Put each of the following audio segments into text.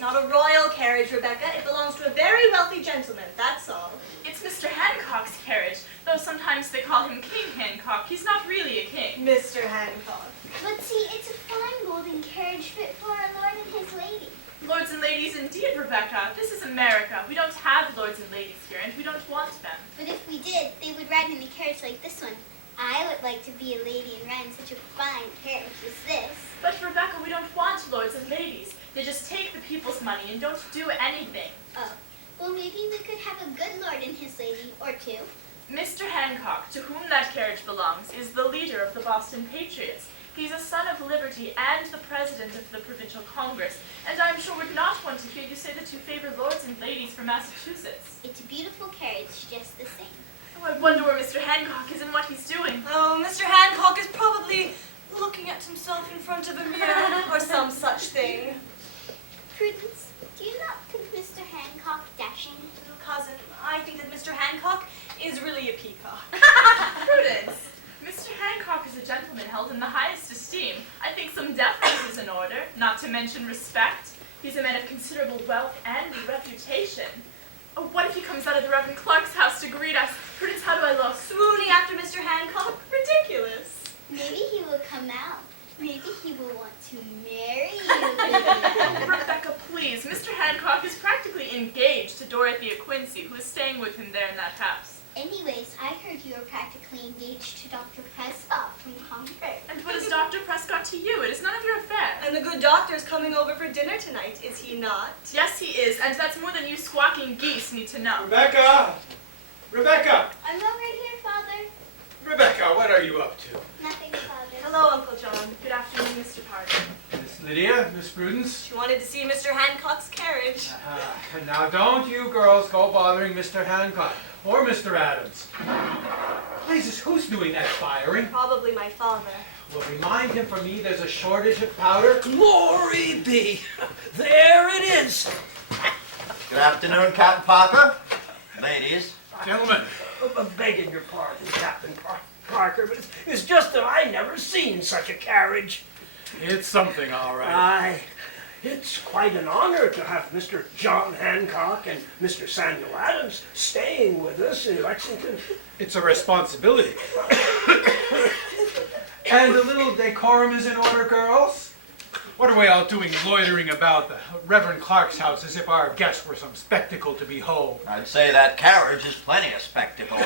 It's not a royal carriage, Rebecca. It belongs to a very wealthy gentleman, that's all. It's Mr. Hancock's carriage, though sometimes they call him King Hancock. He's not really a king. Mr. Hancock. But see, it's a fine golden carriage fit for our lord and his lady. Lords and ladies indeed, Rebecca. This is America. We don't have lords and ladies here, and we don't want them. But if we did, they would ride in a carriage like this one. I would like to be a lady and ride in such a fine carriage as this. But Rebecca, we don't want lords and ladies. They just take the people's money and don't do anything. Oh, well maybe we could have a good lord and his lady, or two. Mr. Hancock, to whom that carriage belongs, is the leader of the Boston Patriots. He's a son of liberty and the president of the Provincial Congress, and I'm sure would not want to hear you say that you favor lords and ladies from Massachusetts. It's a beautiful carriage, just the same. Oh, I wonder where Mr. Hancock is and what he's doing. Oh, Mr. Hancock is probably looking at himself in front of a mirror or some such thing. Prudence, do you not think Mr. Hancock dashing? Little cousin, I think that Mr. Hancock is really a peacock. Prudence, Mr. Hancock is a gentleman held in the highest esteem. I think some deference is in order, not to mention respect. He's a man of considerable wealth and reputation. Oh, what if he comes out of the Reverend Clark's house to greet us? Prudence, how do I look? Swooning after Mr. Hancock? Ridiculous. Maybe he will come out. Maybe he will want to marry you. Rebecca, please. Mr. Hancock is practically engaged to Dorothea Quincy, who is staying with him there in that house. Anyways, I heard you were practically engaged to Dr. Prescott from Concord. And what is Dr. Prescott to you? It is none of your affair. And the good doctor's coming over for dinner tonight, is he not? Yes, he is, and that's more than you squawking geese need to know. Rebecca! Rebecca! I'm over here, Father. Rebecca, what are you up to? Nothing, Father. Hello, Uncle John. Good afternoon, Mr. Parker. Miss Lydia, Miss Prudence? She wanted to see Mr. Hancock's carriage. Now don't you girls go bothering Mr. Hancock or Mr. Adams. Jesus, who's doing that firing? Probably my father. Well, remind him for me there's a shortage of powder. Glory be! There it is! Good afternoon, Captain Parker. Ladies. Gentlemen. Begging your pardon, Captain Parker, but it's just that I never seen such a carriage. It's something, all right. Aye, it's quite an honor to have Mr. John Hancock and Mr. Samuel Adams staying with us in Lexington. It's a responsibility. And a little decorum is in order, girls. What are we all doing loitering about the Reverend Clark's house as if our guest were some spectacle to behold? I'd say that carriage is plenty of spectacle.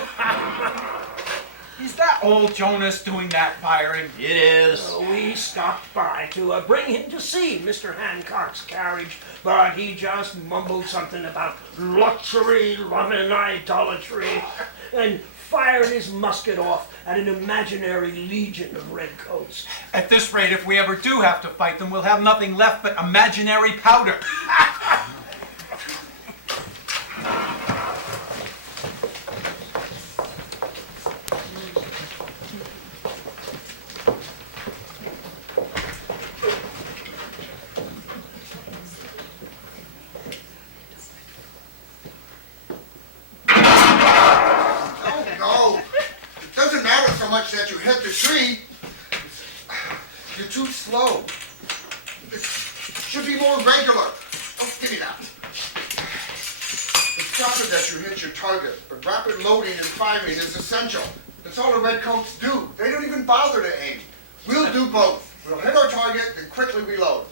Is that old Jonas doing that firing? It is. We stopped by to bring him to see Mr. Hancock's carriage, but he just mumbled something about luxury, love and idolatry, and fired his musket off at an imaginary legion of redcoats. At this rate, if we ever do have to fight them, we'll have nothing left but imaginary powder. That you hit the tree, you're too slow. It should be more regular. Oh, give me that. It's proper that you hit your target, but rapid loading and firing is essential. That's all the redcoats do. They don't even bother to aim. We'll do both. We'll hit our target, then quickly reload.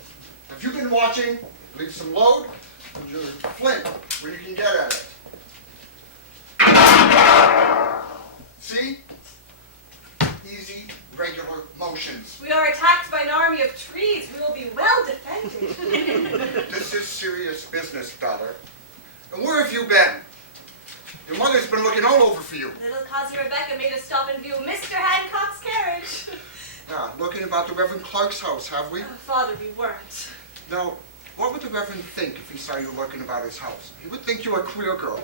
If you've been watching, leave some load and your flint where you can get at it. See? Easy, regular motions. We are attacked by an army of trees. We will be well defended. This is serious business, daughter. And where have you been? Your mother's been looking all over for you. Little cousin Rebecca made us stop and view Mr. Hancock's carriage. Looking about the Reverend Clark's house, have we? Father, we weren't. Now, what would the Reverend think if he saw you looking about his house? He would think you a queer girl.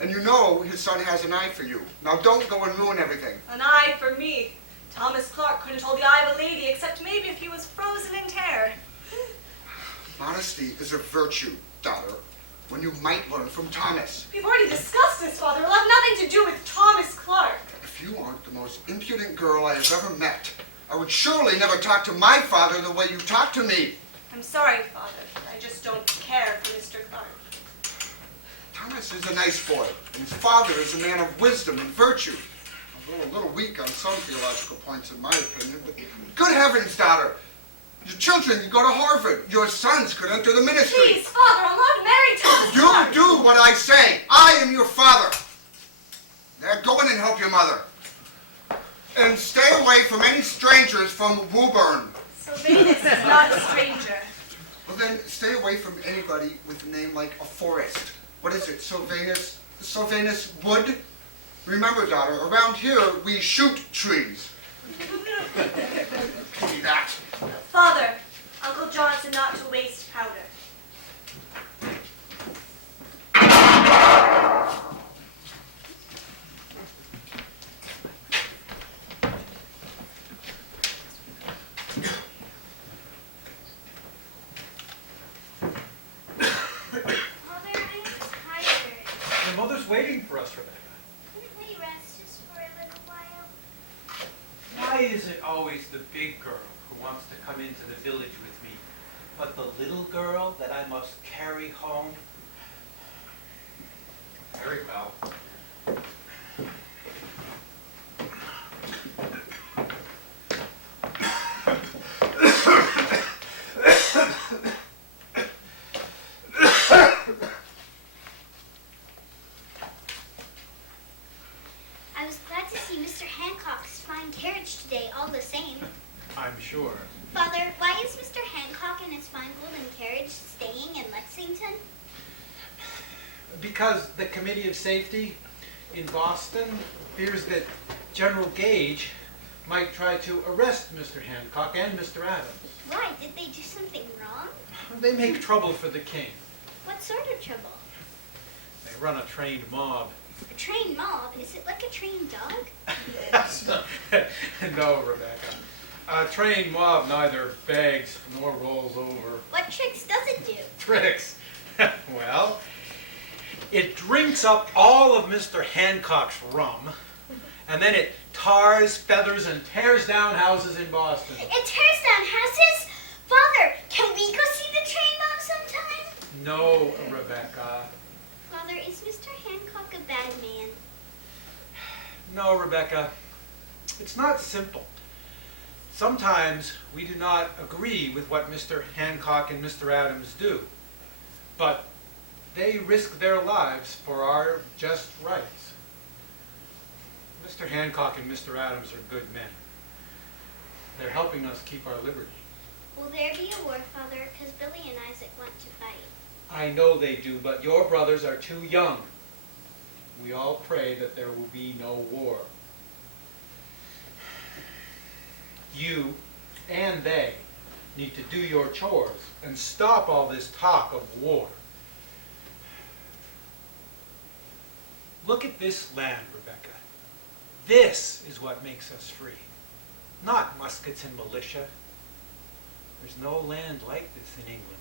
And you know his son has an eye for you. Now don't go and ruin everything. An eye for me. Thomas Clark couldn't hold the eye of a lady, except maybe if he was frozen in terror. Modesty is a virtue, daughter, when you might learn from Thomas. We've already discussed this, Father. It'll have nothing to do with Thomas Clark. If you aren't the most impudent girl I have ever met, I would surely never talk to my father the way you talk to me. I'm sorry, Father. I just don't care for Mr. Clark. Thomas is a nice boy, and his father is a man of wisdom and virtue. Although a little weak on some theological points, in my opinion, but good heavens, daughter. Your children could go to Harvard. Your sons could enter the ministry. Please, Father, I'm not married to Thomas You Clark. do what I say. I am your father. Now go in and help your mother. And stay away from any strangers from Woburn. Sylvanus is not a stranger. Well then, stay away from anybody with a name like a Forrest. What is it, Sylvanus? Sylvanus Wood? Remember, daughter, around here we shoot trees. Pity that. Father, Uncle John said not to waste powder. Mother, I'm tired. Your mother's waiting for us, Rebecca. Couldn't we rest just for a little while? Why is it always the big girl who wants to come into the village with me, but the little girl that I must carry home? Very well. I was glad to see Mr. Hancock's fine carriage today, all the same. I'm sure. Father, why is Mr. Hancock and his fine golden carriage staying in Lexington? Because the Committee of Safety in Boston fears that General Gage might try to arrest Mr. Hancock and Mr. Adams. Why? Did they do something wrong? They make trouble for the king. What sort of trouble? They run a trained mob. A trained mob? Is it like a trained dog? No, Rebecca. A trained mob neither begs nor rolls over. What tricks does it do? Tricks. Well, it drinks up all of Mr. Hancock's rum, and then it tars, feathers, and tears down houses in Boston. It tears down houses? Father, can we go see the train mob sometime? No, Rebecca. Father, is Mr. Hancock a bad man? No, Rebecca. It's not simple. Sometimes we do not agree with what Mr. Hancock and Mr. Adams do, but they risk their lives for our just rights. Mr. Hancock and Mr. Adams are good men. They're helping us keep our liberty. Will there be a war, Father? Because Billy and Isaac want to fight. I know they do, but your brothers are too young. We all pray that there will be no war. You and they need to do your chores and stop all this talk of war. Look at this land, Rebecca. This is what makes us free, not muskets and militia. There's no land like this in England.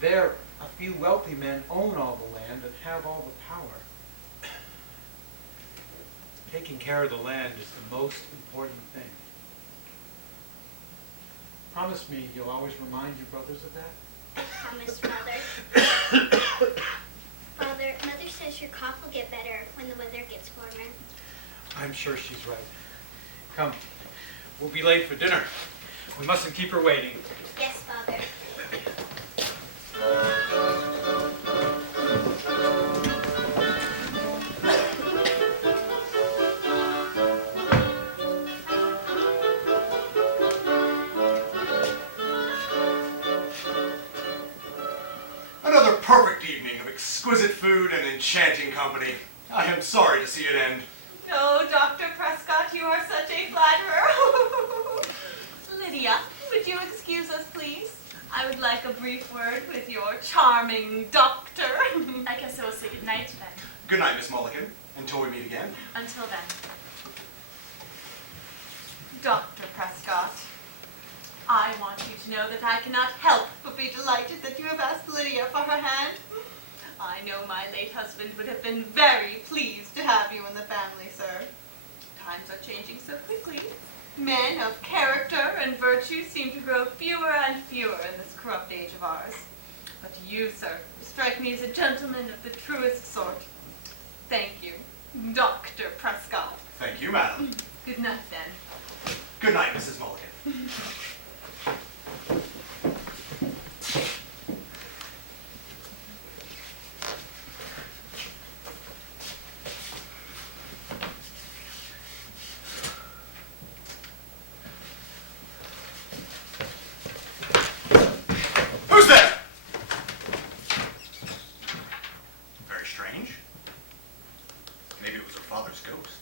There, a few wealthy men own all the land and have all the power. Taking care of the land is the most important thing. Promise me you'll always remind your brothers of that? I promise, Father. Father, Mother says your cough will get better when the weather gets warmer. I'm sure she's right. Come, we'll be late for dinner. We mustn't keep her waiting. Yes, Father. Another perfect evening of exquisite food and enchanting company. I am sorry to see it end. No, Dr. Prescott, you are such a flatterer. Lydia, would you excuse us, please? I would like a brief word with your charming doctor. I guess I will say good night then. Good night, Miss Mulligan. Until we meet again. Until then. Dr. Prescott, I want you to know that I cannot help but be delighted that you have asked Lydia for her hand. I know my late husband would have been very pleased to have you in the family, sir. Times are changing so quickly. Men of character and virtue seem to grow fewer and fewer in this corrupt age of ours. But you, sir, strike me as a gentleman of the truest sort. Thank you, Dr. Prescott. Thank you, madam. Good night, then. Good night, Mrs. Mulligan. Who's there? Very strange. Maybe it was her father's ghost.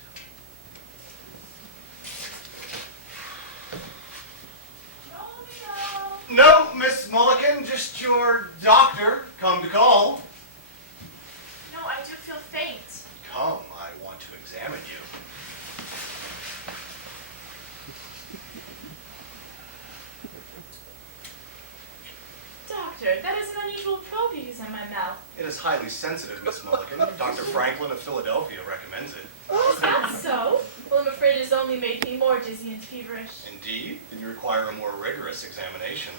No, Miss Mulligan, just your doctor come to call. No, I do feel faint. Come, I want to examine you. Doctor, that is an unusual probe you use on my mouth. It is highly sensitive, Miss Mulligan. Dr. Franklin of Philadelphia recommends it. Is that so? Well, I'm afraid it has only made me more dizzy and feverish. Indeed, then you require a more rigorous examination.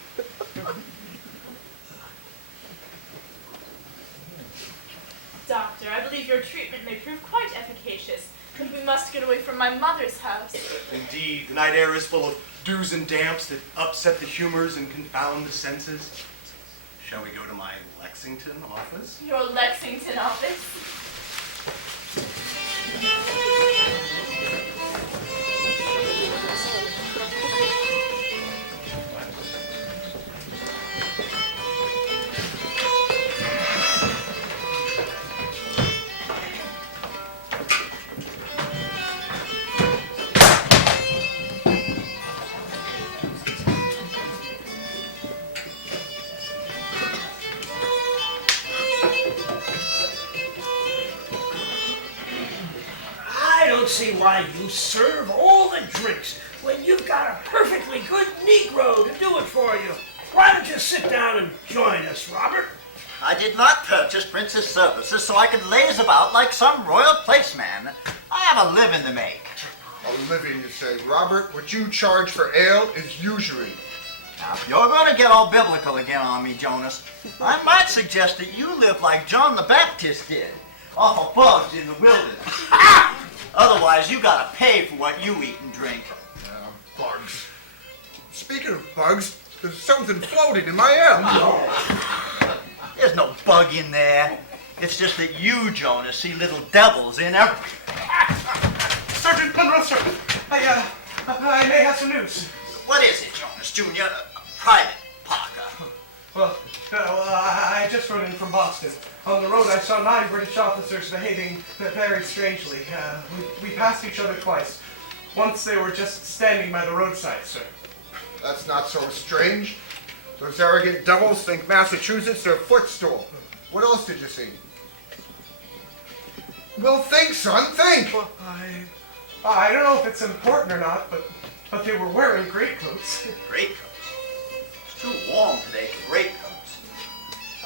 Doctor, I believe your treatment may prove quite efficacious, but we must get away from my mother's house. Indeed, the night air is full of dews and damps that upset the humors and confound the senses. Shall we go to my Lexington office? Your Lexington office? I don't see why you serve all the drinks when you've got a perfectly good Negro to do it for you. Why don't you sit down and join us, Robert? I did not purchase Prince's services so I could laze about like some royal placeman. I have a living to make. A living, you say. Robert, what you charge for ale is usury. Now, if you're going to get all biblical again on me, Jonas, I might suggest that you live like John the Baptist did, off of bugs in the wilderness. Otherwise, you gotta pay for what you eat and drink. Bugs. Speaking of bugs, there's something floating in my ale. There's no bug in there. It's just that you, Jonas, see little devils in everything. Sergeant Penrose, sir. I may have some news. What is it, Jonas Jr.? Private Parker. Well, I just rode in from Boston. On the road, I saw 9 British officers behaving very strangely. We passed each other twice. Once they were just standing by the roadside, sir. That's not so strange. Those arrogant devils think Massachusetts their footstool. What else did you see? Well, think, son, think! Well, I don't know if it's important or not, but they were wearing greatcoats. Greatcoats? It's too warm today for greatcoats.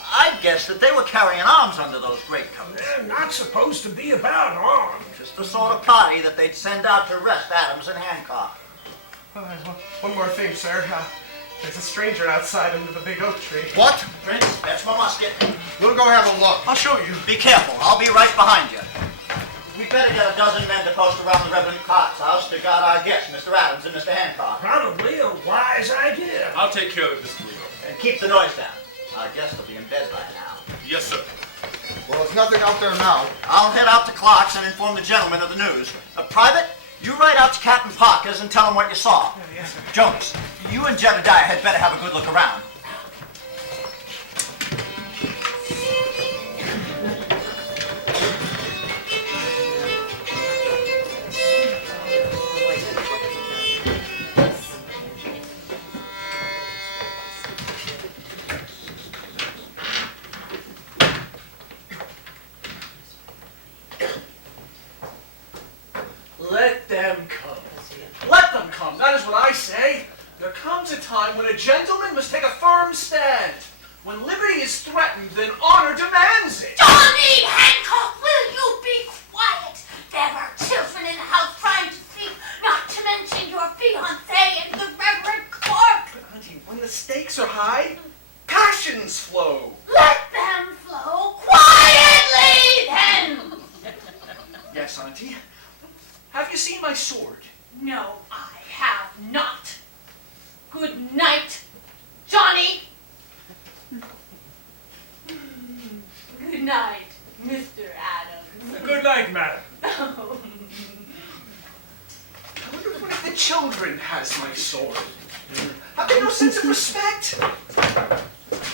I'd guess that they were carrying arms under those greatcoats. They're not supposed to be about arms. Just the sort of party that they'd send out to arrest Adams and Hancock. One more thing, sir. There's a stranger outside under the big oak tree. What? Prince, fetch my musket. We'll go have a look. I'll show you. Be careful, I'll be right behind you. We'd better get a dozen men to post around the Reverend Cox's house to guard our guests, Mr. Adams and Mr. Hancock. Probably a wise idea. I'll take care of it, Mr. Bruno. And keep the noise down. Our guests will be in bed by now. Yes, sir. Well, there's nothing out there now. I'll head out to Clark's and inform the gentlemen of the news. Private, you ride out to Captain Parker's and tell him what you saw. Yes, sir. Jonas, you and Jedediah had better have a good look around. Let them come. Let them come. That is what I say. There comes a time when a gentleman must take a firm stand. When liberty is threatened, then honor demands it. Johnny Hancock, will you be quiet? There are children in the house trying to sleep, not to mention your fiancé and the Reverend Clark. But, Auntie, when the stakes are high, passions flow. sword. No, I have not. Good night, Johnny. Good night, Mr. Adams. Good night, madam. Oh. I wonder if one of the children has my sword. Have they no sense of respect?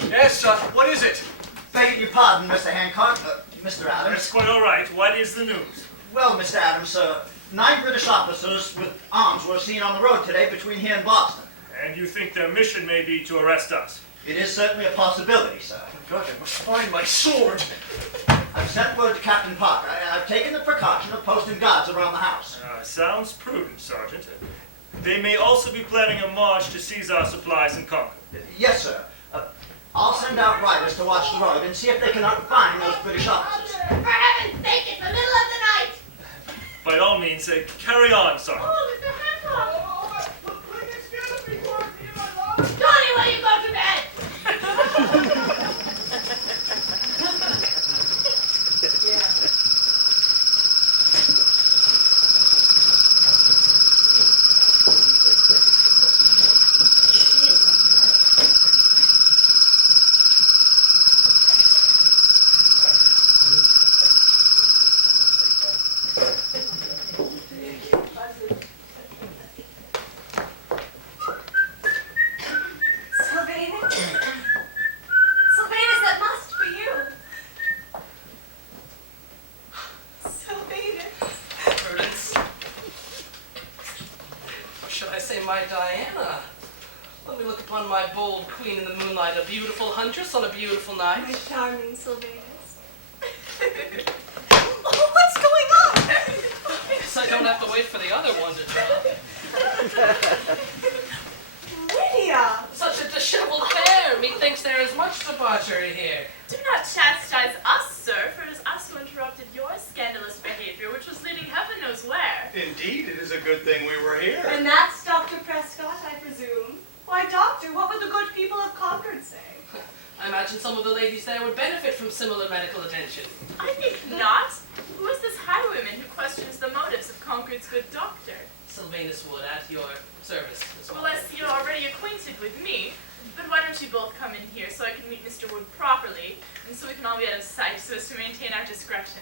Yes, what is it? Begging your pardon, Mr. Hancock, Mr. Adams. That's quite all right. What is the news? Well, Mr. Adams, 9 British officers with arms were seen on the road today between here and Boston. And you think their mission may be to arrest us? It is certainly a possibility, sir. Oh, God, I must find my sword. I've sent word to Captain Parker, and I've taken the precaution of posting guards around the house. Sounds prudent, Sergeant. They may also be planning a march to seize our supplies in Concord. Yes, sir. I'll send out riders to watch the road and see if they cannot find those British officers. For heaven's sake, it's the middle of the night. By all means, carry on, Sergeant. Oh, Mr. Hancock. Johnny, will you go to bed? Sylvanus, that must be you. Sylvanus. Prudence. Or should I say my Diana? Let me look upon my bold queen in the moonlight, a beautiful huntress on a beautiful night. My charming Sylvanus. Oh, what's going on? Guess I don't have to wait for the other one to drop. Lydia! Such a disheveled pair! Methinks there is much debauchery here. Do not chastise us, sir, for it is us who interrupted your scandalous behavior, which was leading heaven knows where. Indeed, it is a good thing we were here. And that's Dr. Prescott, I presume. Why, Doctor, what would the good people of Concord say? I imagine some of the ladies there would benefit from similar medical attention. I think not. Who is this highwayman who questions the motives of Concord's good doctor? Sylvanus Wood, at your service as well. Well, I see you're already acquainted with me, but why don't you both come in here so I can meet Mr. Wood properly, and so we can all be out of sight so as to maintain our discretion.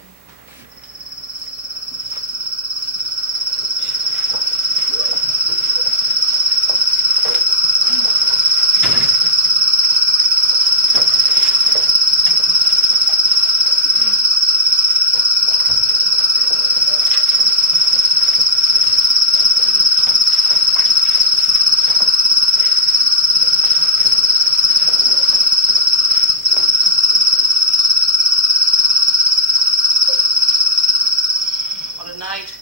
What a night.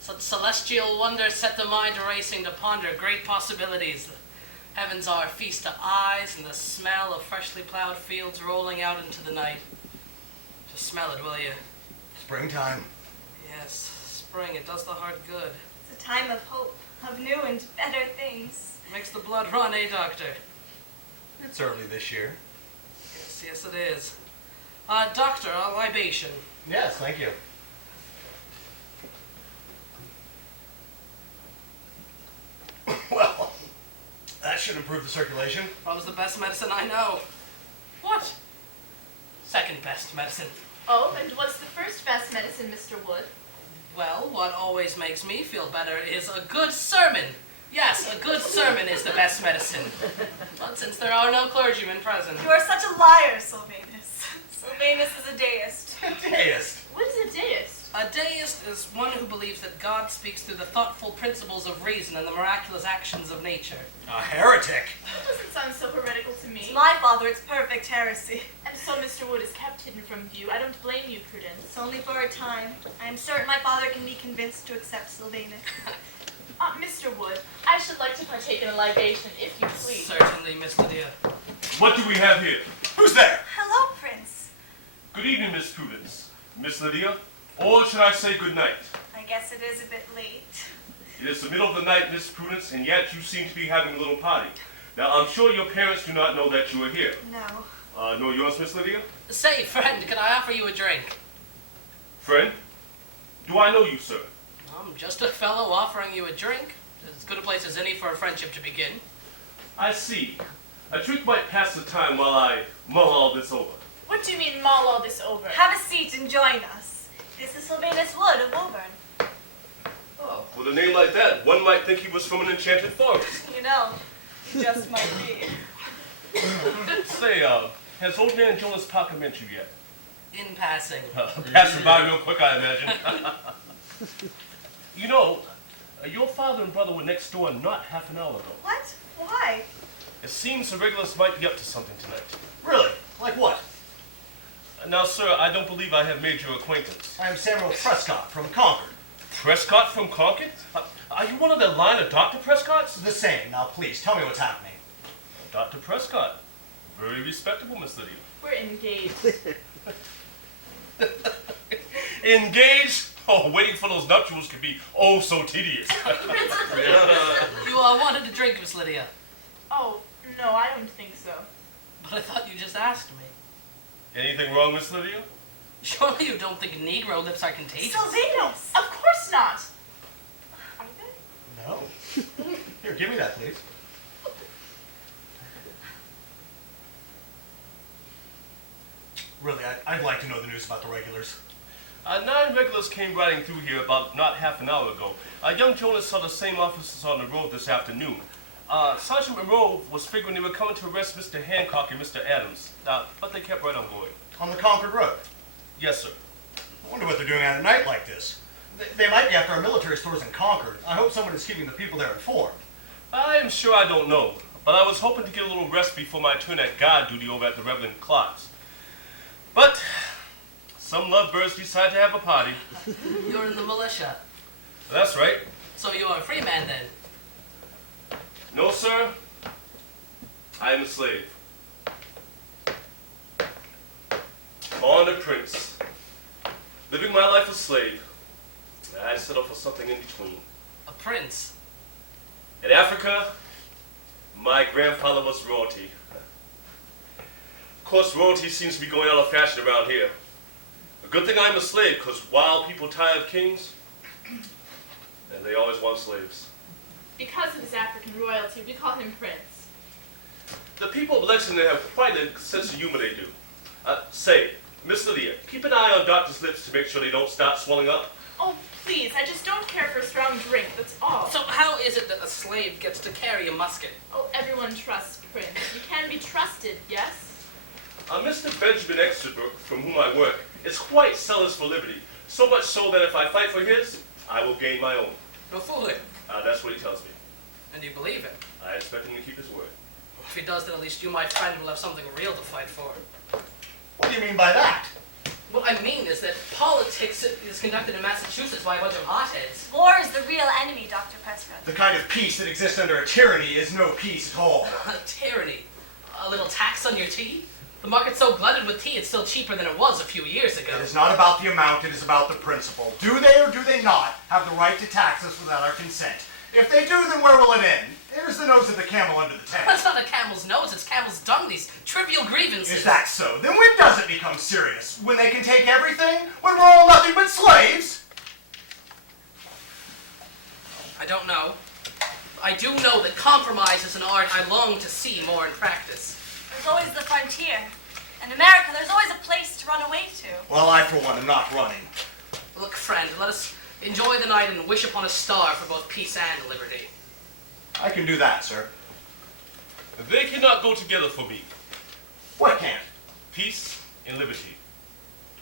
Such celestial wonder set the mind racing to ponder great possibilities. The heavens are a feast to eyes, and the smell of freshly plowed fields rolling out into the night. Just smell it, will you? Springtime. Yes, spring, it does the heart good. It's a time of hope, of new and better things. Makes the blood run, eh, Doctor? It's early this year. Yes, yes it is. Doctor, a libation. Yes, thank you. Well, that should improve the circulation. Rum's the best medicine I know. What? Second best medicine. Oh, and what's the first best medicine, Mr. Wood? Well, what always makes me feel better is a good sermon. Yes, a good sermon is the best medicine. But since there are no clergymen present. You are such a liar, Sylvanus. Sylvanus is a deist. Deist. What is a deist? A deist is one who believes that God speaks through the thoughtful principles of reason and the miraculous actions of nature. A heretic. That doesn't sound so heretical to me. To my father, it's perfect heresy. And so Mr. Wood is kept hidden from view. I don't blame you, Prudence. It's only for a time. I am certain my father can be convinced to accept Sylvanus. Mr. Wood, I should like to partake in a libation, if you please. Certainly, Miss Lydia. What do we have here? Who's there? Hello, Prince. Good evening, Miss Prudence. Miss Lydia? Or should I say good night? I guess it is a bit late. It is the middle of the night, Miss Prudence, and yet you seem to be having a little party. Now, I'm sure your parents do not know that you are here. No. Nor yours, Miss Lydia? Say, friend, can I offer you a drink? Friend? Do I know you, sir? I'm just a fellow offering you a drink. As good a place as any for a friendship to begin. I see. A drink might pass the time while I mull all this over. What do you mean mull all this over? Have a seat and join us. This is Sylvanus Wood of Woburn. Oh, with a name like that, one might think he was from an enchanted forest. You know, he just might be. Say, has old man Jonas Parker met you yet? In passing. Passing by real quick, I imagine. You know, your father and brother were next door not half an hour ago. What? Why? It seems the regulars might be up to something tonight. Really? Like what? Now, sir, I don't believe I have made your acquaintance. I am Samuel Prescott from Concord. Prescott from Concord? Are you one of the line of Dr. Prescotts? The same. Now, please, tell me what's happening. Dr. Prescott. Very respectable, Miss Lydia. We're engaged. Engaged? Oh, waiting for those nuptials can be oh so tedious. You wanted a drink, Miss Lydia. Oh, no, I don't think so. But I thought you just asked me. Anything wrong, Miss Lydia? Surely you don't think Negro lips are contagious? Sylvanus! Of course not! Are they? No. Here, give me that, please. Really, I'd like to know the news about the regulars. 9 regulars came riding through here about not half an hour ago. Young Jonas saw the same officers on the road this afternoon. Sergeant Monroe was figuring they were coming to arrest Mr. Hancock and Mr. Adams, but they kept right on going. On the Concord Road? Yes, sir. I wonder what they're doing at a night like this. They might be after our military stores in Concord. I hope someone is keeping the people there informed. I am sure I don't know, but I was hoping to get a little rest before my turn at guard duty over at the Reverend Clark's. But some lovebirds decide to have a party. You're in the militia. That's right. So you're a free man then? No, sir. I am a slave. Born a prince. Living my life a slave. I settle for something in between. A prince? In Africa, my grandfather was royalty. Of course, royalty seems to be going out of fashion around here. A good thing I'm a slave, because while people tire of kings, and they always want slaves. Because of his African royalty, we call him Prince. The people of Lexington have quite a sense of humor, they do. Say, Miss Lydia, keep an eye on doctors' lips to make sure they don't start swelling up. Oh, please, I just don't care for a strong drink, that's all. So how is it that a slave gets to carry a musket? Oh, everyone trusts Prince. You can be trusted, yes? Mr. Benjamin Exterbrook, from whom I work, is quite zealous for liberty. So much so that if I fight for his, I will gain my own. No fooling. That's what he tells me. And you believe him? I expect him to keep his word. If he does, then at least you, my friend, will have something real to fight for. What do you mean by that? What I mean is that politics is conducted in Massachusetts by a bunch of hotheads. War is the real enemy, Dr. Prescott. The kind of peace that exists under a tyranny is no peace at all. Tyranny. A little tax on your tea? The market's so glutted with tea, it's still cheaper than it was a few years ago. It is not about the amount, it is about the principle. Do they or do they not have the right to tax us without our consent? If they do, then where will it end? It is the nose of the camel under the tent. That's not a camel's nose, it's camel's dung, these trivial grievances. Is that so? Then when does it become serious? When they can take everything? When we're all nothing but slaves? I don't know. I do know that compromise is an art I long to see more in practice. There's always the frontier. In America, there's always a place to run away to. Well, I, for one, am not running. Look, friend, let us enjoy the night and wish upon a star for both peace and liberty. I can do that, sir. They cannot go together for me. What can't? Peace and liberty.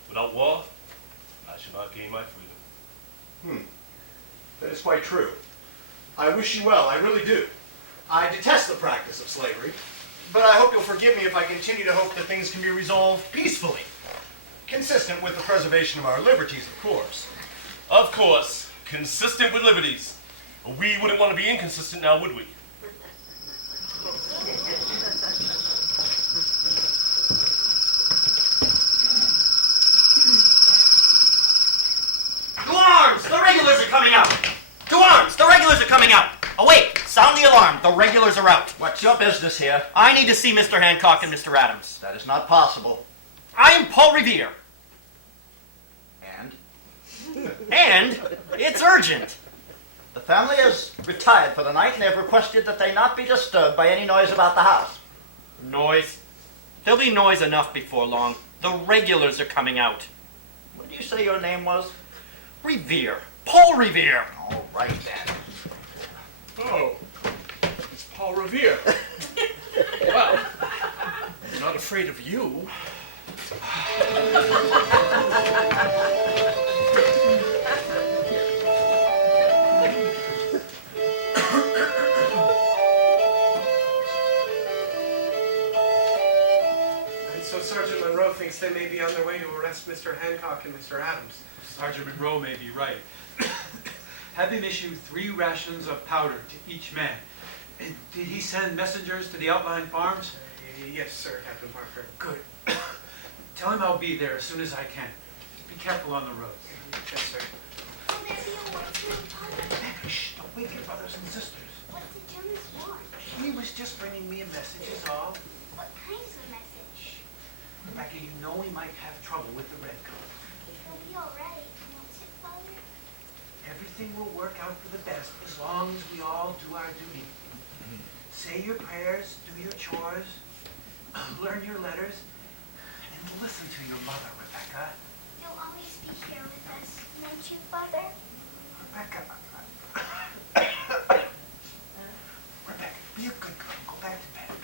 Without war, I shall not gain my freedom. That is quite true. I wish you well, I really do. I detest the practice of slavery, but I hope you'll forgive me if I continue to hope that things can be resolved peacefully, consistent with the preservation of our liberties, of course. Of course, consistent with liberties. We wouldn't want to be inconsistent now, would we? To arms! The regulars are coming out! To arms! The regulars are coming out! Awake! Sound the alarm! The regulars are out! What's your business here? I need to see Mr. Hancock and Mr. Adams. That is not possible. I am Paul Revere. And? And it's urgent. urgent. The family has retired for the night and they have requested that they not be disturbed by any noise about the house. Noise? There'll be noise enough before long. The regulars are coming out. What did you say your name was? Revere. Paul Revere. All right then. Oh, it's Paul Revere. Well, I'm not afraid of you. And so Sergeant Monroe thinks they may be on their way to arrest Mr. Hancock and Mr. Adams. Sergeant Monroe may be right. Have him issue 3 rations of powder to each man. And did he send messengers to the outlying farms? Yes, sir, Captain Parker. Good. Tell him I'll be there as soon as I can. Be careful on the road. Yes, sir. Will there be a workroom, Father? Shh, don't wake your brothers and sisters. What did Jonas want? He was just bringing me a message, is all. What kind of a message? Rebecca, you know we might have trouble with the red coat. He'll be all right, won't it, Father? Everything will work out for the best as long as we all do our duty. Say your prayers, do your chores, learn your letters, and listen to your mother, Rebecca. You'll always be here with us, won't you, Father? Rebecca. Rebecca, be a good girl. Go back to bed.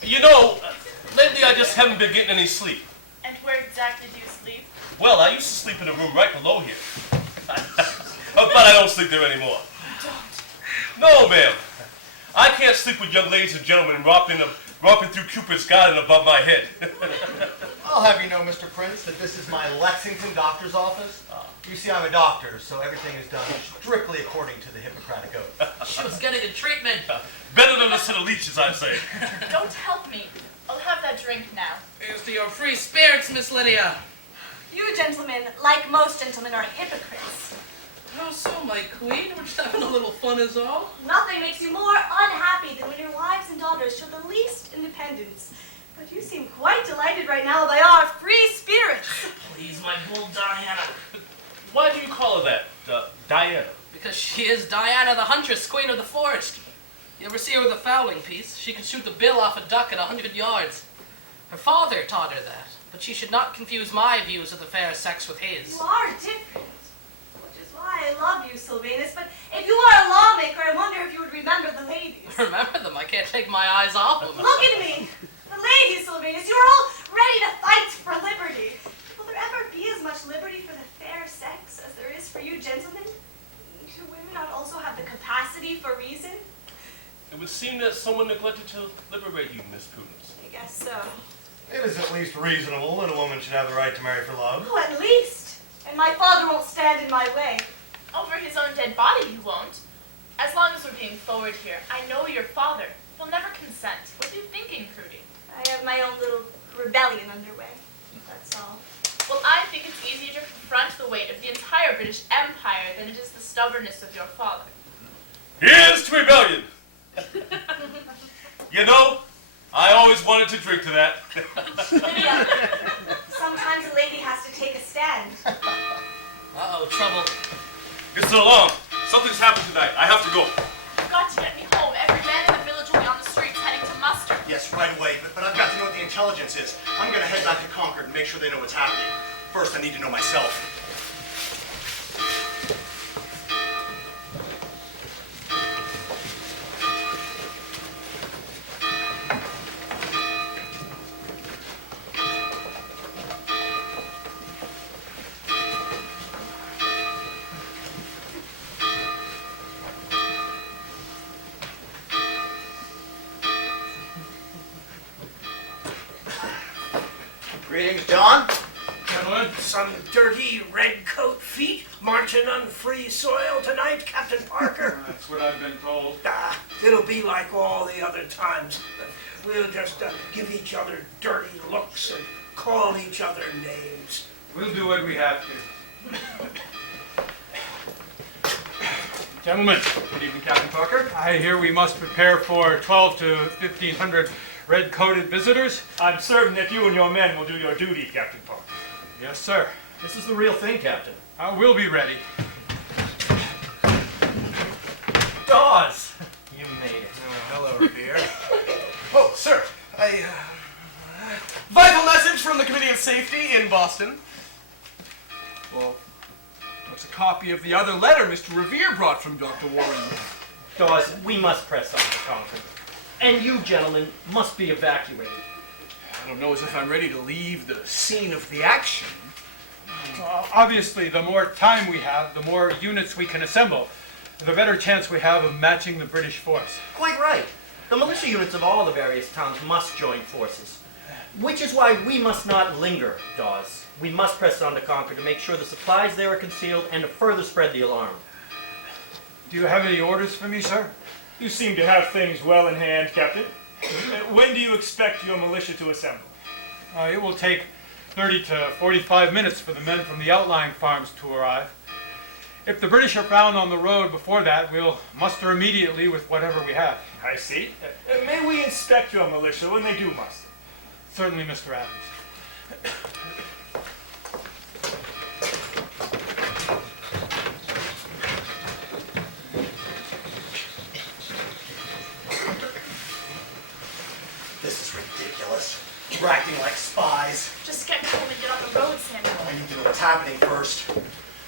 You know, lately I just haven't been getting any sleep. And where exactly do you sleep? Well, I used to sleep in a room right below here. But I don't sleep there anymore. No, ma'am. I can't sleep with young ladies and gentlemen romping through Cupid's garden above my head. I'll have you know, Mr. Prince, that this is my Lexington doctor's office. You see, I'm a doctor, so everything is done strictly according to the Hippocratic Oath. She was getting a treatment. Better than a set of leeches, I'd say. Don't help me. I'll have that drink now. Here's to your free spirits, Miss Lydia. You gentlemen, like most gentlemen, are hypocrites. How so, my queen? We're just having a little fun is all. Nothing makes you more unhappy than when your wives and daughters show the least independence. But you seem quite delighted right now by our free spirits. Please, my bull Diana. Why do you call her that, Diana? Because she is Diana the Huntress, queen of the forest. You ever see her with a fowling piece? She can shoot the bill off a duck at 100 yards. Her father taught her that, but she should not confuse my views of the fair sex with his. You are different, which is why I love you, Sylvanus. But if you are a lawmaker, I wonder if you would remember the ladies. Remember them, I can't take my eyes off them. Look at me! The ladies, Sylvanus, you're all ready to fight for liberty. Will there ever be as much liberty for the fair sex as there is for you gentlemen? Do women not also have the capacity for reason? It would seem that someone neglected to liberate you, Miss Prudence. I guess so. It is at least reasonable that a woman should have the right to marry for love. Oh, at least. And my father won't stand in my way. Over his own dead body, you won't. As long as we're being forward here, I know your father. He'll never consent. What are you thinking, Prudy? I have my own little rebellion underway. That's all. Well, I think it's easier to confront the weight of the entire British Empire than it is the stubbornness of your father. Here's to rebellion! You know, I always wanted to drink to that. Lydia, sometimes a lady has to take a stand. Uh-oh, trouble. It's an alarm. Something's happened tonight. I have to go. You've got to get me home. Every man in the village will be on the streets heading to muster. Yes, right away, but I've got to know what the intelligence is. I'm going to head back to Concord and make sure they know what's happening. First, I need to know myself. Greetings, John. Gentlemen, some dirty redcoat feet marching on free soil tonight, Captain Parker. That's what I've been told. It'll be like all the other times. We'll just give each other dirty looks and call each other names. We'll do what we have to. Gentlemen, good evening, Captain Parker. I hear we must prepare for 12 to 1,500 red-coated visitors. I'm certain that you and your men will do your duty, Captain Parker. Yes, sir. This is the real thing, Captain. We'll be ready. Dawes! You made it. Hello, Revere. Oh, sir, vital message from the Committee of Safety in Boston. Well, what's a copy of the other letter Mr. Revere brought from Dr. Warren? Dawes, we must press on to Concord. And you, gentlemen, must be evacuated. I don't know as if I'm ready to leave the scene of the action. Obviously, the more time we have, the more units we can assemble, the better chance we have of matching the British force. Quite right. The militia units of all the various towns must join forces. Which is why we must not linger, Dawes. We must press on to Concord to make sure the supplies there are concealed and to further spread the alarm. Do you have any orders for me, sir? You seem to have things well in hand, Captain. When do you expect your militia to assemble? It will take 30 to 45 minutes for the men from the outlying farms to arrive. If the British are found on the road before that, we'll muster immediately with whatever we have. I see. May we inspect your militia when they do muster? Certainly, Mr. Adams. This is ridiculous. We're acting like spies. Just get home and get on the road, Samuel. I need to know what's happening first.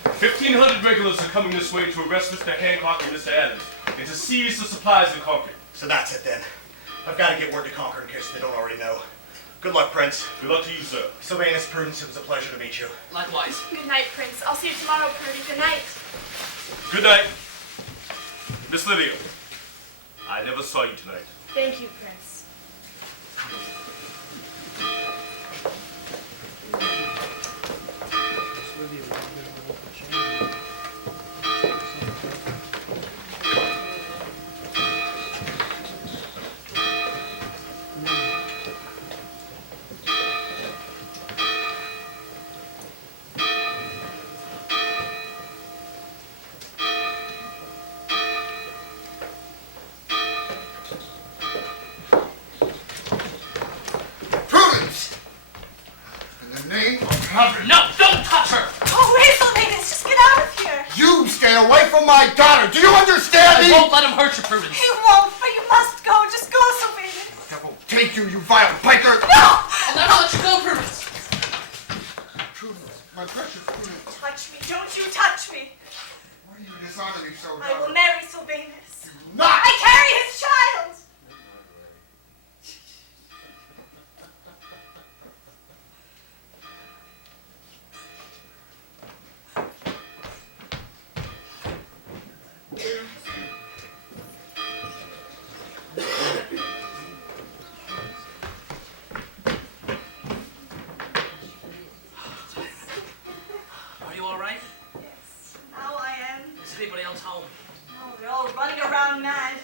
1,500 regulars are coming this way to arrest Mr. Hancock and Mr. Adams and to seize the supplies in Concord. So that's it then. I've got to get word to Concord in case they don't already know. Good luck, Prince. Good luck to you, sir. Sylvanus, Prudence, it was a pleasure to meet you. Likewise. Good night, Prince. I'll see you tomorrow, Prudy. Good night. Good night. Miss Lydia, I never saw you tonight. Thank you, Prince. Prudence! In the name of heaven. No, don't touch her! Oh, wait, Sylvanus, just get out of here. You stay away from my daughter. Do you understand I me? won't let him hurt you, Prudence. He won't, but you must go. Just go, Sylvanus. Devil take you, you vile piker! No! I'll never let you go, Prudence. Prudence, my precious Prudence. Touch me. Don't you touch me. Why do you dishonor me so, I will daughter? marry Sylvanus. Not! I carry his child. Are you all right? Yes, now I am. Is anybody else home? Oh, they're all running around mad.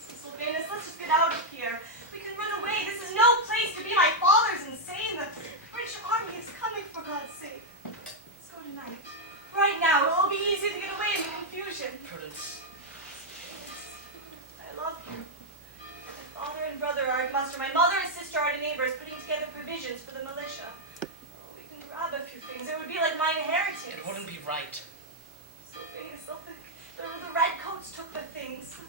Sylvanus, let's just get out of here. We can run away. This is no place to be. My father's insane. The British army is coming, for God's sake. Let's go tonight. Right now. It'll be easy to get away in the confusion. Prudence. I love you. My father and brother are at muster. My mother and sister are the neighbors putting together provisions for the militia. Oh, we can grab a few things. It would be like my inheritance. It wouldn't be right. Sylvanus, the redcoats took the things.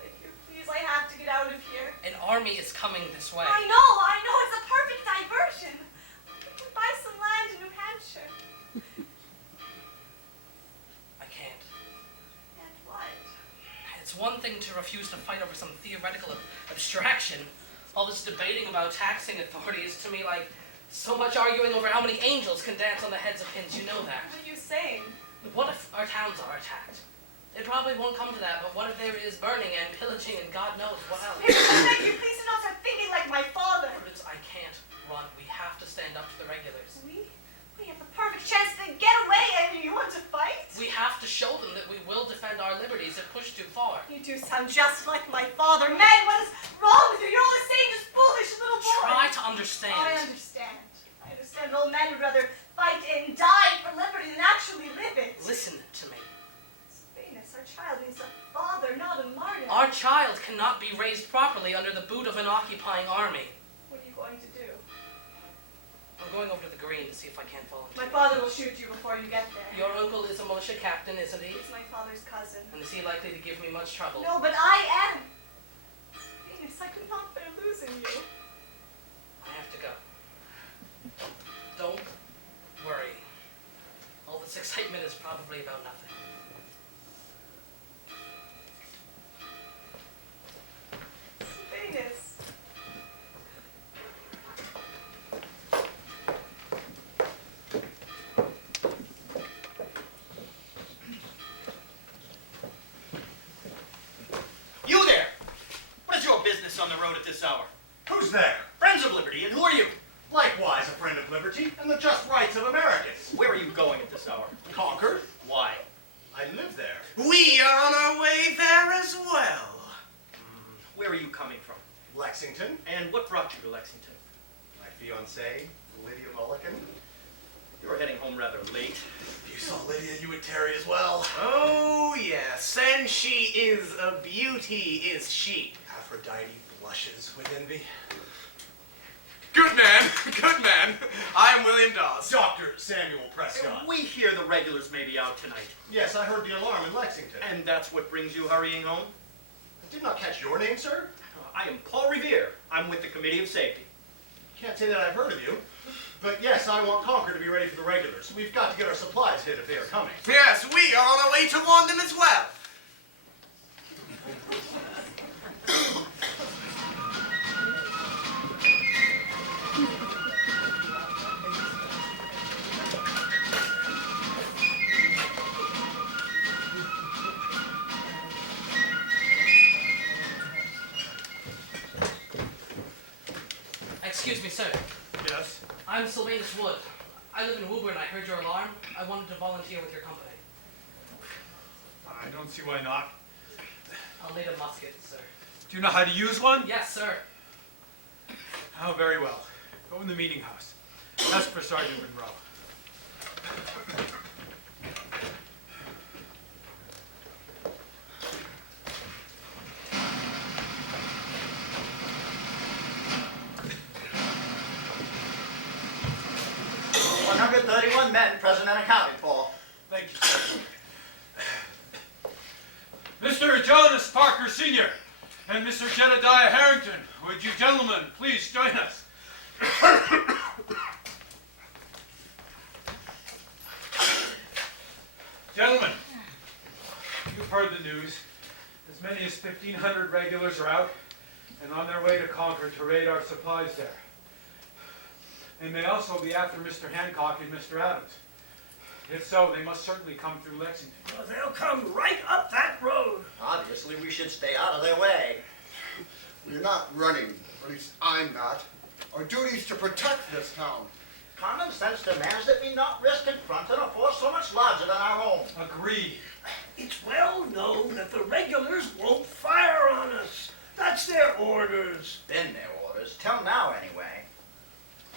If you please, I have to get out of here. An army is coming this way. I know. It's a perfect diversion. We can buy some land in New Hampshire. I can't. And what? It's one thing to refuse to fight over some theoretical abstraction. All this debating about taxing authority is to me like so much arguing over how many angels can dance on the heads of pins. You know that. What are you saying? What if our towns are attacked? It probably won't come to that, but what if there is burning and pillaging and God knows what else? I beg you, please do not start thinking like my father. Prudence, I can't run. We have to stand up to the regulars. We have the perfect chance to get away, and you want to fight? We have to show them that we will defend our liberties if pushed too far. You do sound just like my father. Meg, what is wrong with you? You're all the same, just foolish little boy. Try to understand. I understand. I understand old men would rather fight and die for liberty than actually live it. Listen to me. Venus, our child needs a father, not a martyr. Our child cannot be raised properly under the boot of an occupying army. What are you going to do? I'm going over to the green to see if I can't volunteer. My father will shoot you before you get there. Your uncle is a militia captain, isn't he? He's my father's cousin. And is he likely to give me much trouble? No, but I am. Venus, I could not bear losing you. I have to go. Don't worry. All this excitement is probably about nothing. Venus. You there! What is your business on the road at this hour? Who's there? Friends of Liberty, and who are you? Likewise a friend of liberty and the just rights of Americans. Where are you going at this hour? Concord? Why? I live there. We are on our way there as well. Where are you coming from? Lexington. And what brought you to Lexington? My fiancée, Lydia Mulligan. You're heading home rather late. If you saw Lydia, you would tarry as well. Oh, yes, and she is a beauty, is she? Aphrodite blushes with envy. Good man, good man. I am William Dawes. Dr. Samuel Prescott. We hear the regulars may be out tonight. Yes, I heard the alarm in Lexington. And that's what brings you hurrying home? I did not catch your name, sir. I am Paul Revere. I'm with the Committee of Safety. Can't say that I've heard of you. But yes, I want Concord to be ready for the regulars. We've got to get our supplies hid if they are coming. Yes, we are on our way to warn them as well. Excuse me, sir. Yes? I'm Sylvanus Wood. I live in Woburn. I heard your alarm. I wanted to volunteer with your company. I don't see why not. I'll need a musket, sir. Do you know how to use one? Yes, sir. Oh, very well. Go in the meeting house. Ask for Sergeant Monroe. Men present and accounted for. Thank you, sir. Mr. Jonas Parker Sr. and Mr. Jedediah Harrington, would you gentlemen please join us? Gentlemen, you've heard the news. As many as 1,500 regulars are out and on their way to Concord to raid our supplies there. They may also be after Mr. Hancock and Mr. Adams. If so, they must certainly come through Lexington. Well, they'll come right up that road. Obviously, we should stay out of their way. We're not running, at least I'm not. Our duty is to protect this town. Common sense demands that we not risk confronting a force so much larger than our own. Agreed. It's well known that the regulars won't fire on us. That's their orders. Been their orders, till now anyway.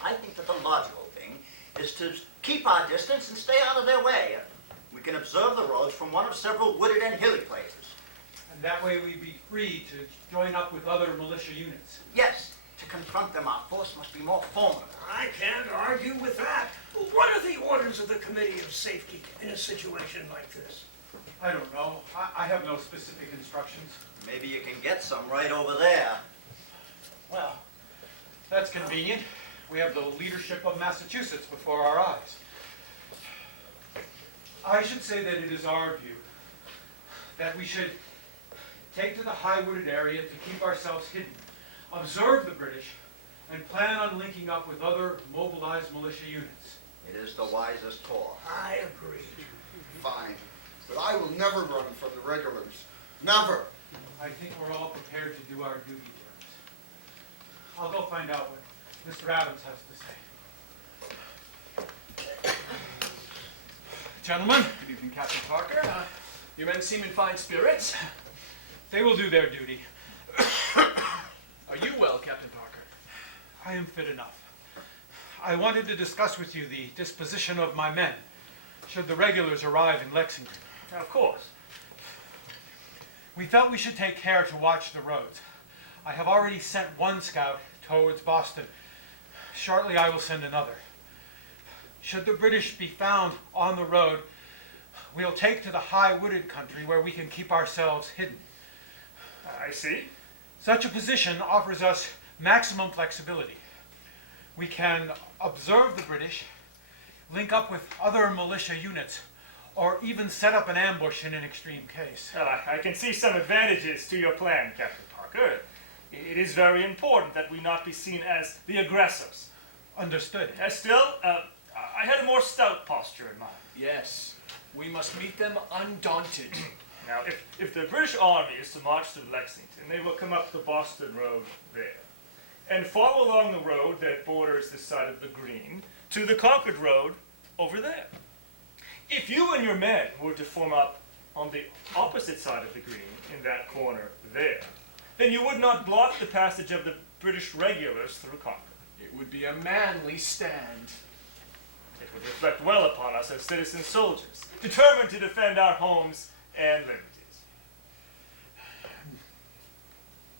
I think that the logical thing is to keep our distance and stay out of their way. We can observe the roads from one of several wooded and hilly places. And that way we'd be free to join up with other militia units. Yes, to confront them, our force must be more formidable. I can't argue with that. What are the orders of the Committee of Safety in a situation like this? I don't know. I have no specific instructions. Maybe you can get some right over there. Well, that's convenient. We have the leadership of Massachusetts before our eyes. I should say that it is our view that we should take to the high wooded area to keep ourselves hidden, observe the British, and plan on linking up with other mobilized militia units. It is the wisest course. I agree. Fine. But I will never run from the regulars. Never. I think we're all prepared to do our duty, James. I'll go find out what Mr. Adams has to say. Gentlemen, Good evening, Captain Parker. Your men seem in fine spirits. they will do their duty. Are you well, Captain Parker? I am fit enough. I wanted to discuss with you the disposition of my men, should the regulars arrive in Lexington. Of course. We felt we should take care to watch the roads. I have already sent one scout towards Boston. Shortly I will send another. Should the British be found on the road, we'll take to the high wooded country where we can keep ourselves hidden. I see. Such a position offers us maximum flexibility. We can observe the British, link up with other militia units, or even set up an ambush in an extreme case. Well, I can see some advantages to your plan, Captain Parker. It is very important that we not be seen as the aggressors. Understood. Still, I had a more stout posture in mind. Yes. We must meet them undaunted. Now, if the British army is to march through Lexington, they will come up the Boston Road there, and follow along the road that borders this side of the green to the Concord Road over there. If you and your men were to form up on the opposite side of the green, in that corner there, then you would not block the passage of the British regulars through Concord. It would be a manly stand. It would reflect well upon us as citizen soldiers, determined to defend our homes and liberties.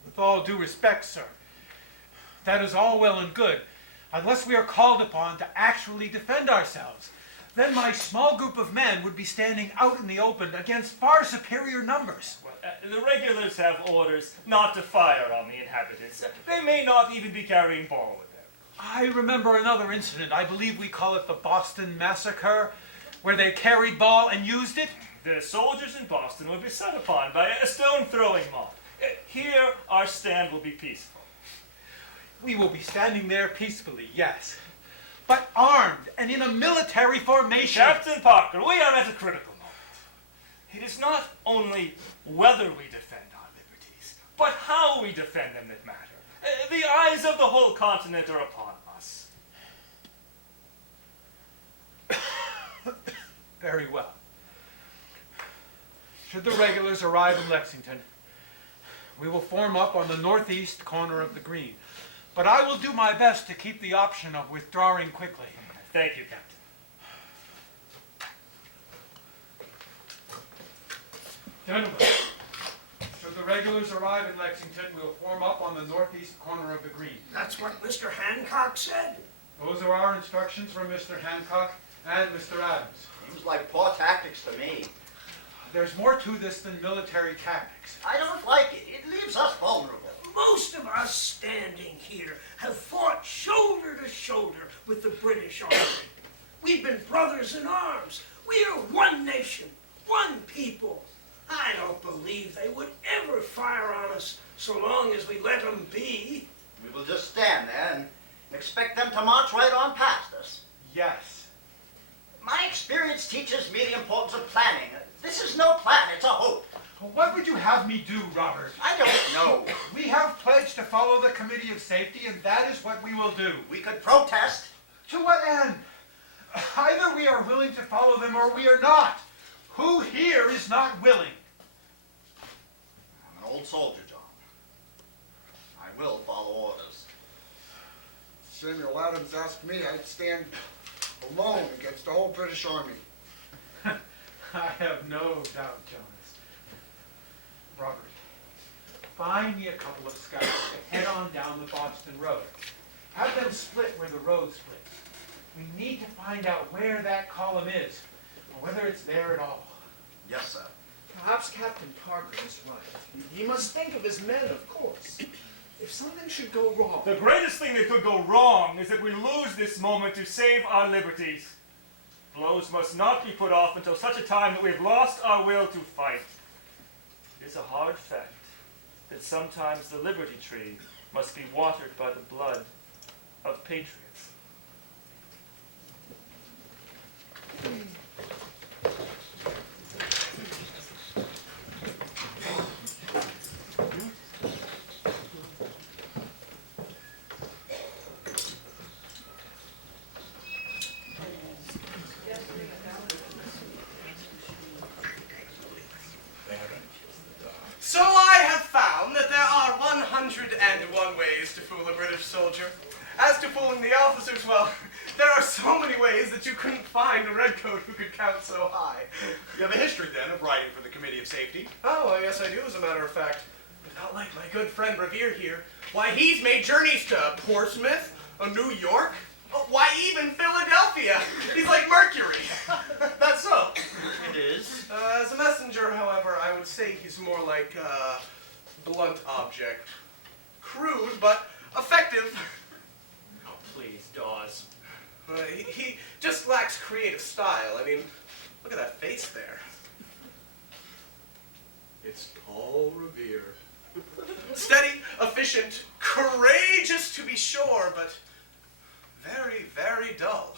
With all due respect, sir, that is all well and good, unless we are called upon to actually defend ourselves. Then my small group of men would be standing out in the open against far superior numbers. Well, the regulars have orders not to fire on the inhabitants. They may not even be carrying ball with them. I remember another incident, I believe we call it the Boston Massacre, where they carried ball and used it. The soldiers in Boston will be set upon by a stone-throwing mob. Here, our stand will be peaceful. We will be standing there peacefully, yes, but armed and in a military formation. Captain Parker, we are at a critical moment. It is not only whether we defend our liberties, but how we defend them that matter. The eyes of the whole continent are upon us. Very well. Should the regulars arrive in Lexington, we will form up on the northeast corner of the green. But I will do my best to keep the option of withdrawing quickly. Thank you, Captain. Gentlemen, should the regulars arrive in Lexington, we'll form up on the northeast corner of the green. That's what Mr. Hancock said. Those are our instructions from Mr. Hancock and Mr. Adams. Seems like poor tactics to me. There's more to this than military tactics. I don't like it. It leaves us vulnerable. Most of us standing here have fought shoulder to shoulder with the British Army. We've been brothers in arms. We are one nation, one people. I don't believe they would ever fire on us so long as we let them be. We will just stand there and expect them to march right on past us. Yes. My experience teaches me the importance of planning. This is no plan, it's a hope. What would you have me do, Robert? I don't know. We have pledged to follow the Committee of Safety, and that is what we will do. We could protest. To what end? Either we are willing to follow them or we are not. Who here is not willing? I'm an old soldier, John. I will follow orders. Samuel Adams asked me, I'd stand alone against the whole British Army. I have no doubt, Jonas. Robert, find me a couple of scouts to head on down the Boston Road. Have them split where the road splits. We need to find out where that column is, or whether it's there at all. Yes, sir. Perhaps Captain Parker is right. He must think of his men, of course. If something should go wrong... The greatest thing that could go wrong is that we lose this moment to save our liberties. Blows must not be put off until such a time that we have lost our will to fight. It is a hard fact that sometimes the liberty tree must be watered by the blood of patriots. ways to fool a British soldier. As to fooling the officers, well, there are so many ways that you couldn't find a redcoat who could count so high. You have a history, then, of writing for the Committee of Safety. Oh, well, yes, I do, as a matter of fact. But not like my good friend Revere here. Why, he's made journeys to Portsmouth, New York, why, even Philadelphia. He's like Mercury. That's so. It is. As a messenger, however, I would say he's more like a blunt object. Crude, but effective. Oh, please, Dawes. He just lacks creative style. I mean, look at that face there. It's Paul Revere. Steady, efficient, courageous to be sure, but very, very dull.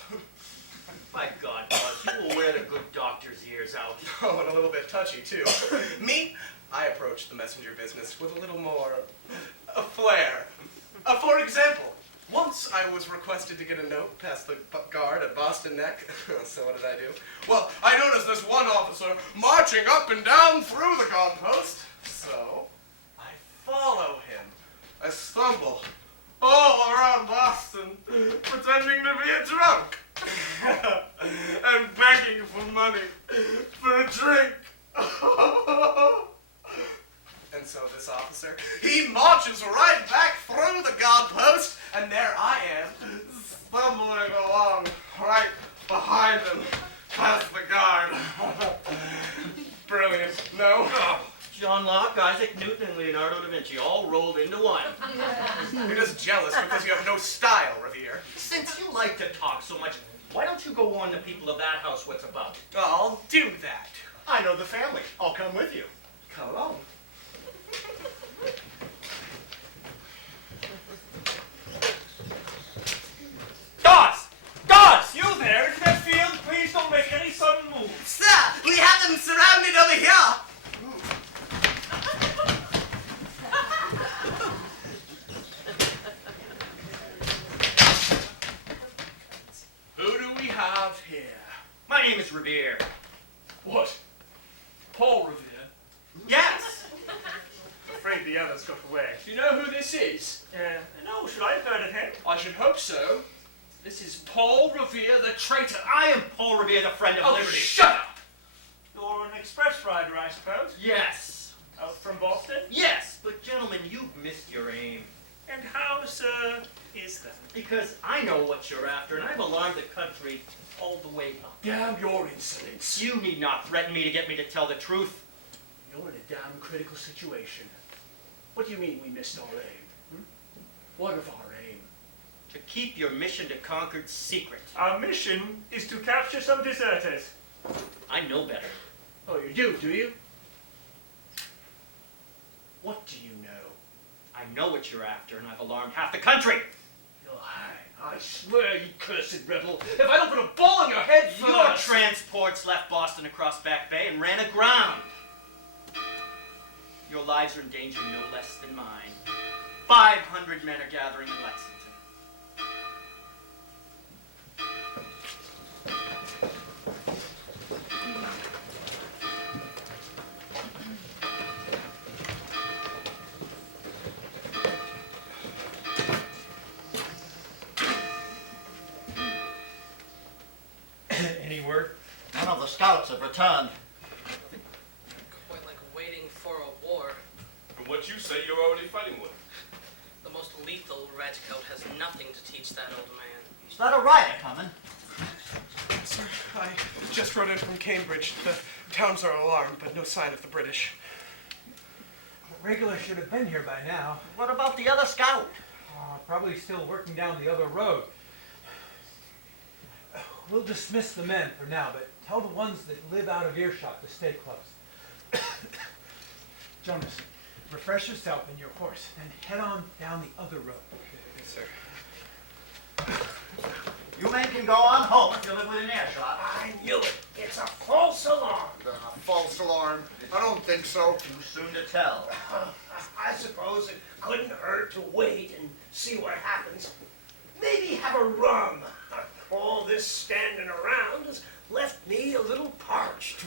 My God, Dawes, you will wear the good doctor's ears out. Oh, and a little bit touchy, too. Me, I approach the messenger business with a little more flair. For example, once I was requested to get a note past the guard at Boston Neck. So what did I do? Well, I noticed this one officer marching up and down through the guard post. So I follow him. I stumble all around Boston, pretending to be a drunk. And begging for money for a drink. And so this officer, he marches right back through the guard post, and there I am, stumbling along right behind him, past the guard. Brilliant, no? John Locke, Isaac Newton, and Leonardo da Vinci all rolled into one. You're just jealous because you have no style, Revere. Since you like to talk so much, why don't you go warn the people of that house what's about? I'll do that. I know the family. I'll come with you. Come along. Dawes! Dawes! You there in that field? Please don't make any sudden moves. Sir, we have them surrounded over here. Who do we have here? My name is Revere. What? Paul Revere? Yes! Afraid the others got away. Do you know who this is? No, should I have heard of him? I should hope so. This is Paul Revere, the traitor. I am Paul Revere, the friend of Oh, liberty. shut up! You're an express rider, I suppose? Yes. Out from Boston? Yes, but gentlemen, you've missed your aim. And how, sir, is that? Because I know what you're after, and I've alarmed the country all the way up. Damn your insolence. You need not threaten me to get me to tell the truth. You're in a damn critical situation. What do you mean we missed our aim? What of our aim? To keep your mission to Concord secret. Our mission is to capture some deserters. I know better. Oh, you do you? What do you know? I know what you're after, and I've alarmed half the country. You'll hang. I swear, you cursed rebel, if I don't put a ball in your head first. Your transports left Boston across Back Bay and ran aground. Your lives are in danger no less than mine. 500 men are gathering in Lexington. Any word? None of the scouts have returned. Quite like waiting for a war. From what you say, you're already fighting one. The most lethal redcoat has nothing to teach that old man. Is that a riot coming? Sir, I just rode in from Cambridge. The towns are alarmed, but no sign of the British. The regular should have been here by now. What about the other scout? Probably still working down the other road. We'll dismiss the men for now, but tell the ones that live out of earshot to stay close. Jonas, refresh yourself and your horse, and head on down the other road. Yes, sir. You men can go on home if you live within earshot. I knew it. It's a false alarm. False alarm? I don't think so. Too soon to tell. I suppose it couldn't hurt to wait and see what happens. Maybe have a rum. All this standing around has left me a little parched.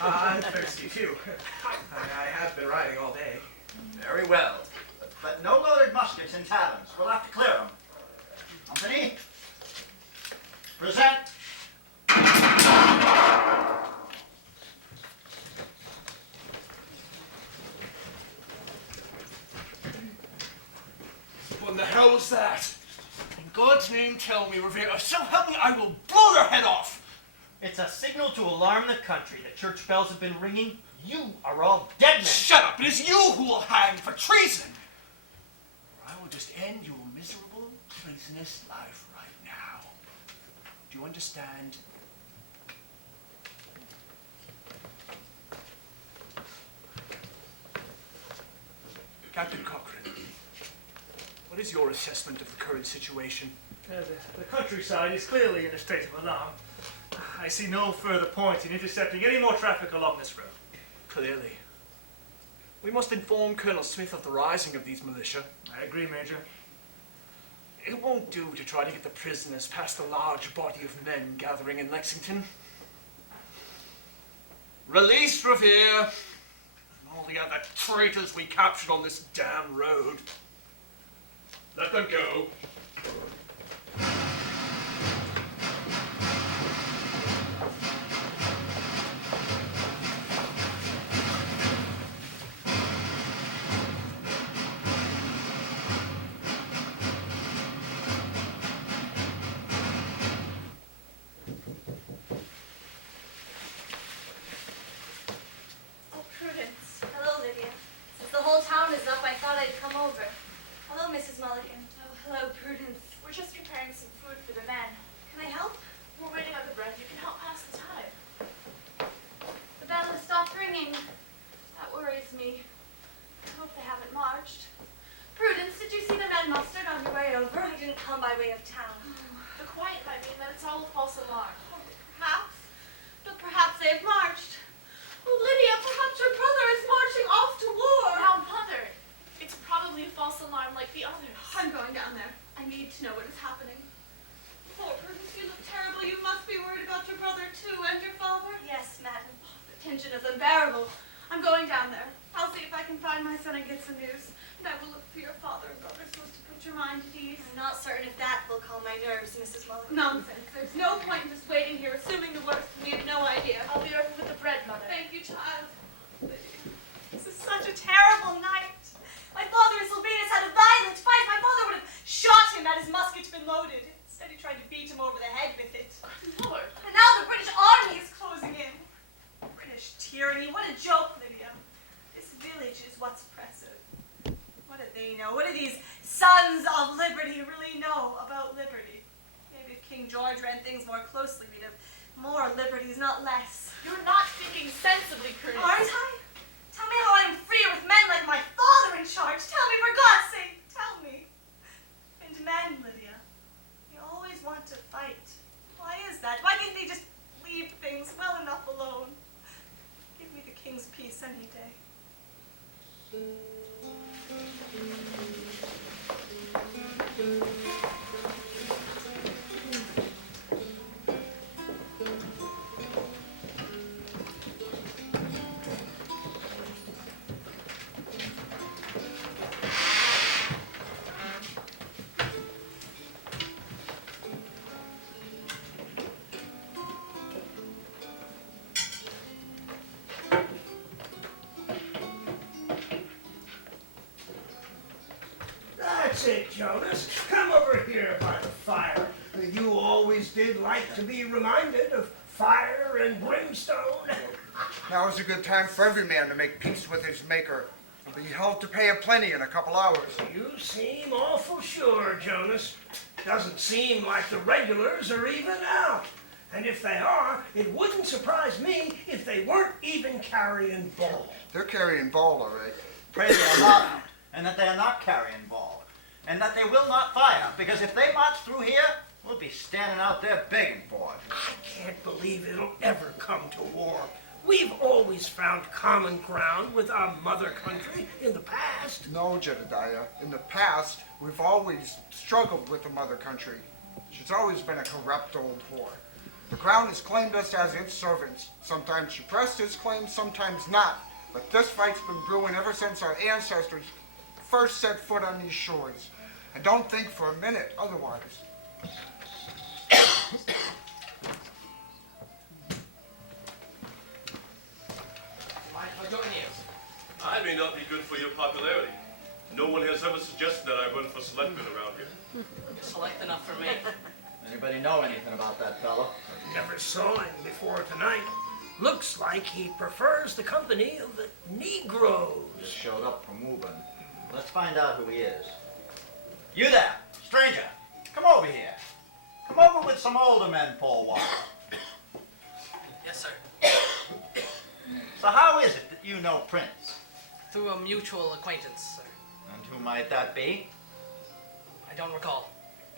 I'm thirsty too. I have been riding all day. Very well. But but no loaded muskets in taverns. We'll have to clear them. Company, present. What in the hell was that? In God's name, tell me, Rivera. So help me, I will blow your head off! It's a signal to alarm the country. The church bells have been ringing. You are all dead men. Shut up! It is you who will hang for treason! Or I will just end your miserable, treasonous life right now. Do you understand? Captain Cochrane, what is your assessment of the current situation? The countryside is clearly in a state of alarm. I see no further point in intercepting any more traffic along this road. Clearly. We must inform Colonel Smith of the rising of these militia. I agree, Major. It won't do to try to get the prisoners past the large body of men gathering in Lexington. Release Revere and all the other traitors we captured on this damn road. Let them go. Oh, Prudence. Hello, Lydia. Since the whole town is up, I thought I'd come over. Hello, Mrs. Mulligan. Oh, hello, Prudence. We're just preparing some food for the men. Can I help? We're waiting on the bread. You can help pass the time. The bell has stopped ringing. That worries me. I hope they haven't marched. Prudence, did you see the men mustered on your way over? I didn't come by way of town. The quiet might mean that it's all a false alarm. Perhaps. But perhaps they have marched. Oh, Lydia, perhaps your brother is marching off to war. Now, Mother, it's probably a false alarm like the others. I'm going down there. I need to know what is happening. Poor Prudence, you look terrible. You must be worried about your brother, too, and your father. Yes, madam. The tension is unbearable. I'm going down there. I'll see if I can find my son and get some news. And I will look for your father and brother so as to put your mind at ease. I'm not certain if that will calm my nerves, Mrs. Mulligan. Nonsense. There's no point in just waiting here, assuming the worst, and we have no idea. I'll be over with the bread, Mother. Thank you, child. This is such a terrible night. My father and Sylvanus had a violent fight. My father would have shot him had his musket been loaded. Instead, he tried to beat him over the head with it. Lord. And now the British army is closing in. British tyranny. What a joke, Lydia. This village is what's oppressive. What do they know? What do these sons of liberty really know about liberty? Maybe if King George ran things more closely, we'd have more liberties, not less. You're not thinking sensibly, Prudence. Aren't I? Tell me how I'm freer with men like my father in charge. Tell me, for God's sake, tell me. And men, Lydia, they always want to fight. Why is that? Why can't they just leave things well enough alone? Give me the king's peace any day. That's it, Jonas. Come over here by the fire. You always did like to be reminded of fire and brimstone. Now is a good time for every man to make peace with his maker. He'll be held to pay a plenty in a couple hours. You seem awful sure, Jonas. Doesn't seem like the regulars are even out. And if they are, it wouldn't surprise me if they weren't even carrying ball. They're carrying ball, all right. Pray they are not out, and that they are not carrying ball, and that they will not fire, because if they march through here, we'll be standing out there begging for it. I can't believe it'll ever come to war. We've always found common ground with our mother country in the past. No, Jedediah. In the past, we've always struggled with the mother country. She's always been a corrupt old whore. The crown has claimed us as its servants. Sometimes she pressed its claims, sometimes not. But this fight's been brewing ever since our ancestors first set foot on these shores. And don't think for a minute otherwise. I may not be good for your popularity. No one has ever suggested that I run for selectman around here. You're select enough for me. Anybody know anything about that fellow? Never saw him before tonight. Looks like he prefers the company of the Negroes. Just showed up from Woburn. Let's find out who he is. You there, stranger. Come over here. Come over with some older men for a while. Yes, sir. So how is it that you know Prince? Through a mutual acquaintance, sir. And who might that be? I don't recall.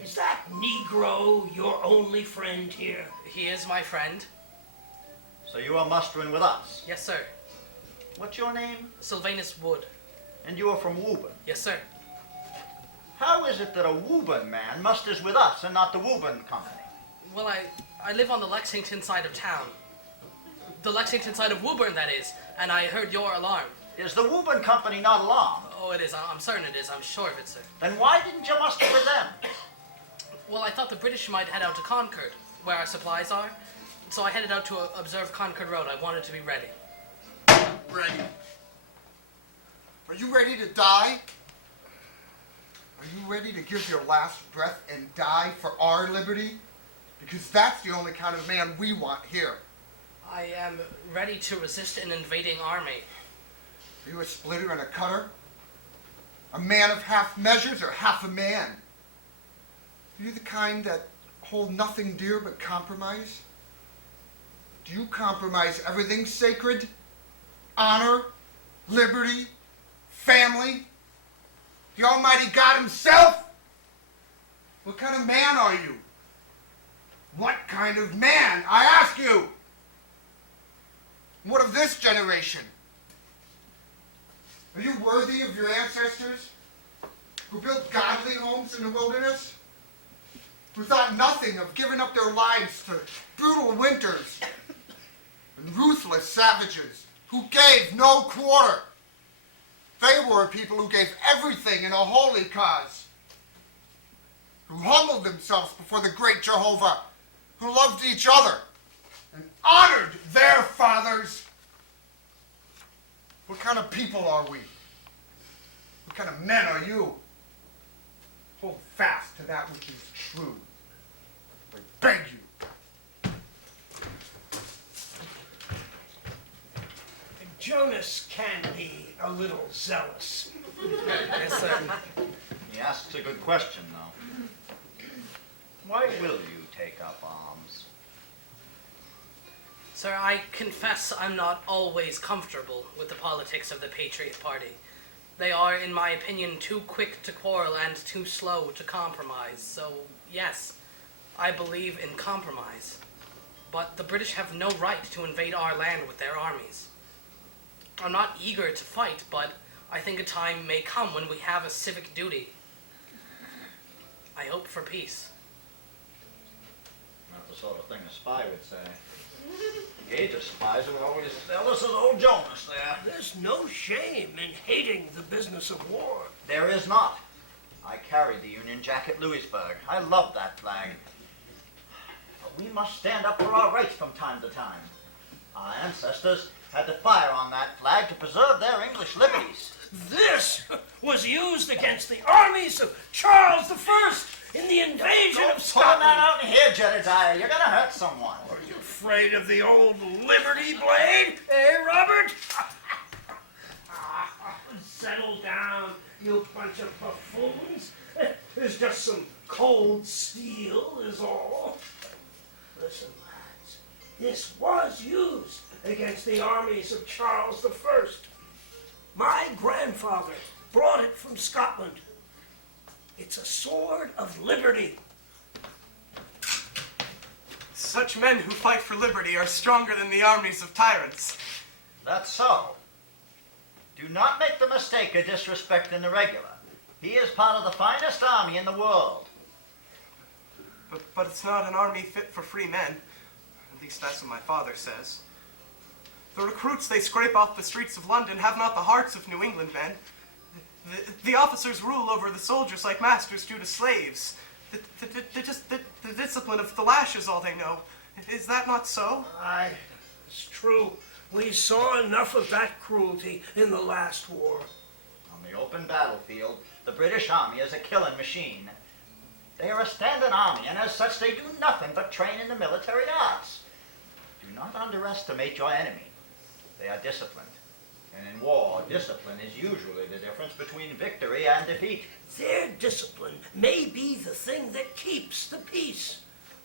Is that Negro your only friend here? He is my friend. So you are mustering with us? Yes, sir. What's your name? Sylvanus Wood. And you are from Woburn? Yes, sir. How is it that a Woburn man musters with us and not the Woburn company? Well, I live on the Lexington side of town. The Lexington side of Woburn, that is. And I heard your alarm. Is the Woburn company not alarmed? Oh, it is. I'm certain it is. I'm sure of it, sir. Then why didn't you muster with them? Well, I thought the British might head out to Concord, where our supplies are. So I headed out to observe Concord Road. I wanted to be ready. Ready? Are you ready to die? Are you ready to give your last breath and die for our liberty? Because that's the only kind of man we want here. I am ready to resist an invading army. Are you a splitter and a cutter? A man of half measures or half a man? Are you the kind that hold nothing dear but compromise? Do you compromise everything sacred? Honor, liberty, family? The Almighty God Himself? What kind of man are you? What kind of man, I ask you? What of this generation? Are you worthy of your ancestors who built godly homes in the wilderness? Who thought nothing of giving up their lives to brutal winters and ruthless savages who gave no quarter? They were people who gave everything in a holy cause, who humbled themselves before the great Jehovah, who loved each other and honored their fathers. What kind of people are we? What kind of men are you? Hold fast to that which is true. I beg you. Jonas can be a little zealous. Yes, sir. He asks a good question, though. Why will you take up arms? Sir, I confess I'm not always comfortable with the politics of the Patriot Party. They are, in my opinion, too quick to quarrel and too slow to compromise. So, yes, I believe in compromise. But the British have no right to invade our land with their armies. I'm not eager to fight, but I think a time may come when we have a civic duty. I hope for peace. Not the sort of thing a spy would say. Gage of spies who always tell us as old Jonas there. There's no shame in hating the business of war. There is not. I carried the Union Jack at Louisburg. I love that flag. But we must stand up for our rights from time to time. Our ancestors had to fire on that flag to preserve their English liberties. This was used against the armies of Charles I in the invasion of Pull Scotland. that out here, Jedediah. You're gonna hurt someone. Are you afraid of the old Liberty Blade, eh, Robert? Settle down, you bunch of buffoons. There's just some cold steel is all. Listen, lads, this was used against the armies of Charles I. My grandfather brought it from Scotland. It's a sword of liberty. Such men who fight for liberty are stronger than the armies of tyrants. That's so. Do not make the mistake of disrespecting the regular. He is part of the finest army in the world. But it's not an army fit for free men. At least that's what my father says. The recruits they scrape off the streets of London have not the hearts of New England men. The officers rule over the soldiers like masters do to slaves. The discipline of the lash is all they know. Is that not so? Aye, it's true. We saw enough of that cruelty in the last war. On the open battlefield, the British Army is a killing machine. They are a standing army, and as such they do nothing but train in the military arts. Do not underestimate your enemy. They are disciplined. And in war, discipline is usually the difference between victory and defeat. Their discipline may be the thing that keeps the peace.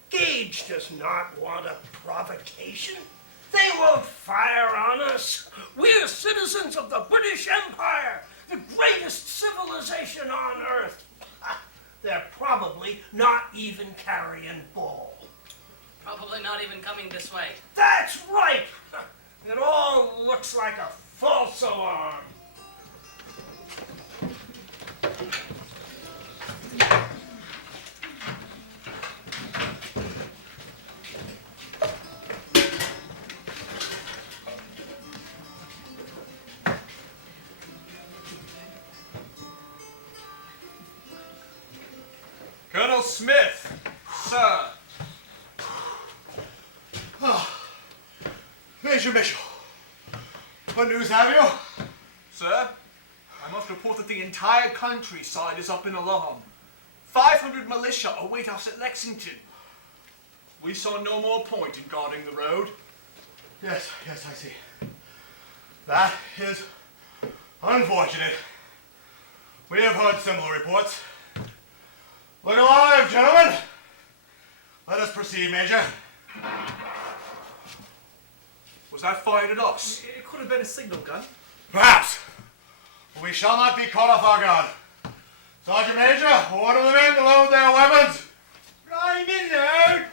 Gage does not want a provocation. They won't fire on us. We're citizens of the British Empire, the greatest civilization on earth. They're probably not even carrying ball. Probably not even coming this way. That's right! It all looks like a false alarm. Colonel Smith, sir. Major Mitchell, what news have you? Sir, I must report that the entire countryside is up in alarm. 500 militia await us at Lexington. We saw no more point in guarding the road. Yes, I see. That is unfortunate. We have heard similar reports. Look alive, gentlemen. Let us proceed, Major. Was that fired at us? It could have been a signal gun. Perhaps. But we shall not be caught off our guard. Sergeant Major, order the men to load their weapons. Rhyme in there.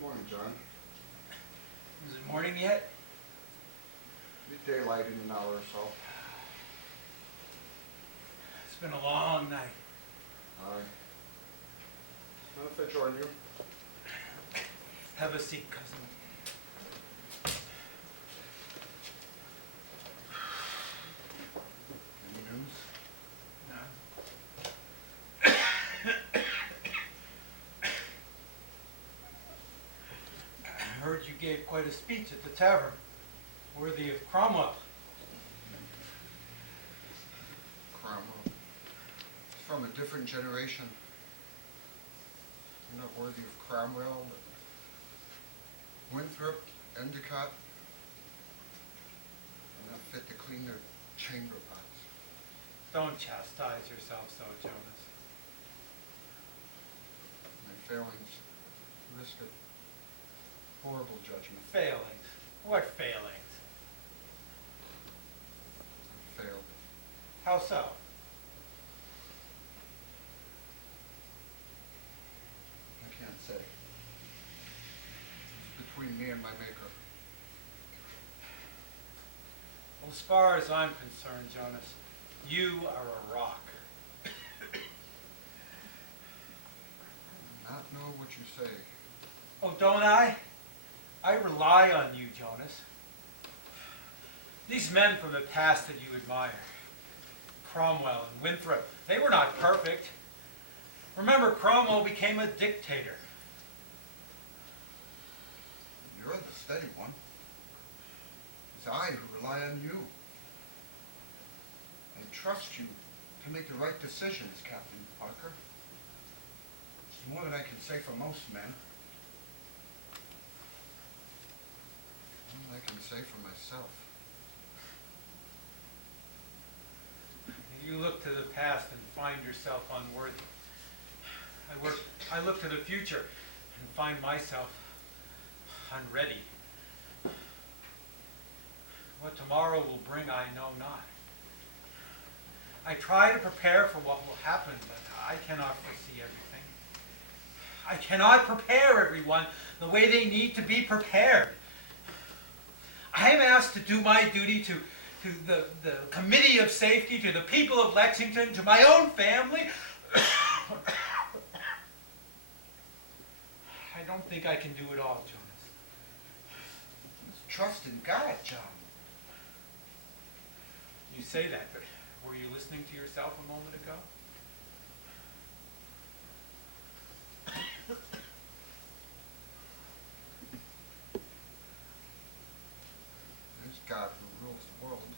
Morning, John. Is it morning yet? Be daylight in an hour or so. It's been a long night. Aye. Well, if I join you. Have a seat, cousin. Any news? I heard you gave quite a speech at the tavern, worthy of Cromwell. Cromwell. He's from a different generation. You're not worthy of Cromwell, Winthrop, Endicott. They're not fit to clean their chamber pots. Don't chastise yourself so, Jonas. My failings risk a horrible judgment. Failings? What failings? I failed. How so? I can't say. It's between me and my maker. Well, as far as I'm concerned, Jonas, you are a rock. Not know what you say. Oh, don't I? I rely on you, Jonas. These men from the past that you admire, Cromwell and Winthrop, they were not perfect. Remember, Cromwell became a dictator. You're the steady one. It's I who rely on you. I trust you to make the right decisions, Captain Parker. It's more than I can say for most men. More than I can say for myself. You look to the past and find yourself unworthy. I look to the future and find myself unready. What tomorrow will bring, I know not. I try to prepare for what will happen, but I cannot foresee everything. I cannot prepare everyone the way they need to be prepared. I am asked to do my duty to the Committee of Safety, to the people of Lexington, to my own family. I don't think I can do it all, Jonas. Trust in God, John. You say that, but were you listening to yourself a moment ago? There's God who rules the world.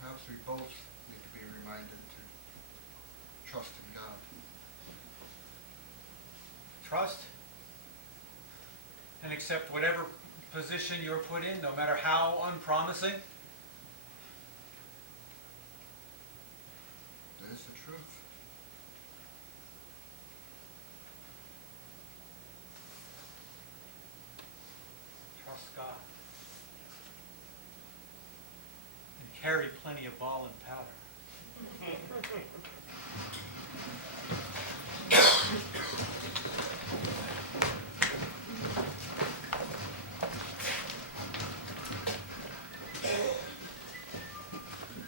Perhaps we both need to be reminded to trust in God. Trust and accept whatever position you're put in, no matter how unpromising. That is the truth. Trust God. And carry plenty of ball and powder.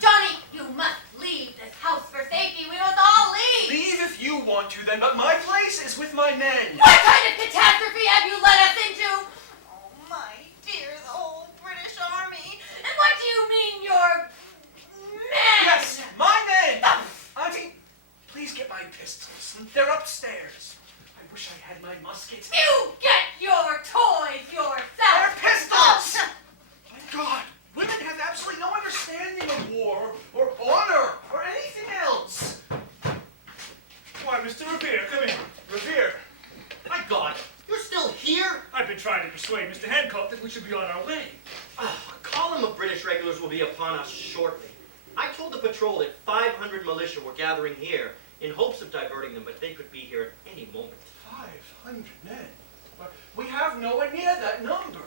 Johnny, you must leave this house for safety. We must all leave. Leave if you want to, then, but my place is with my men. What kind of catastrophe have you led us into? Oh, my dear, the whole British Army. And what do you mean your men? Yes, my men! Auntie, please get my pistols. They're upstairs. I wish I had my musket. You get your toys yourself. They're pistols! My God, women have absolutely no understanding of war, or honor, or anything else. Why, Mr. Revere, come in. Revere, My God, you're still here? I've been trying to persuade Mr. Hancock that we should be on our way. A column of British regulars will be upon us shortly. I told the patrol that 500 militia were gathering here in hopes of diverting them, but they could be here at any moment. 500 men? But we have nowhere near that number.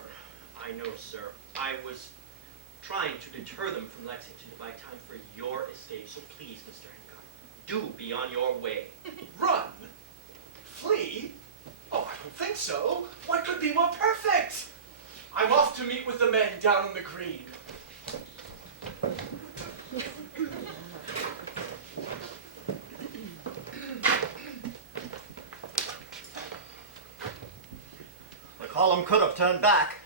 I know, sir. I was trying to deter them from Lexington to buy time for your escape, so please, Mr. Hancock, do be on your way. Run? Flee? Oh, I don't think so. What could be more perfect? I'm off to meet with the men down on the green. The column could have turned back.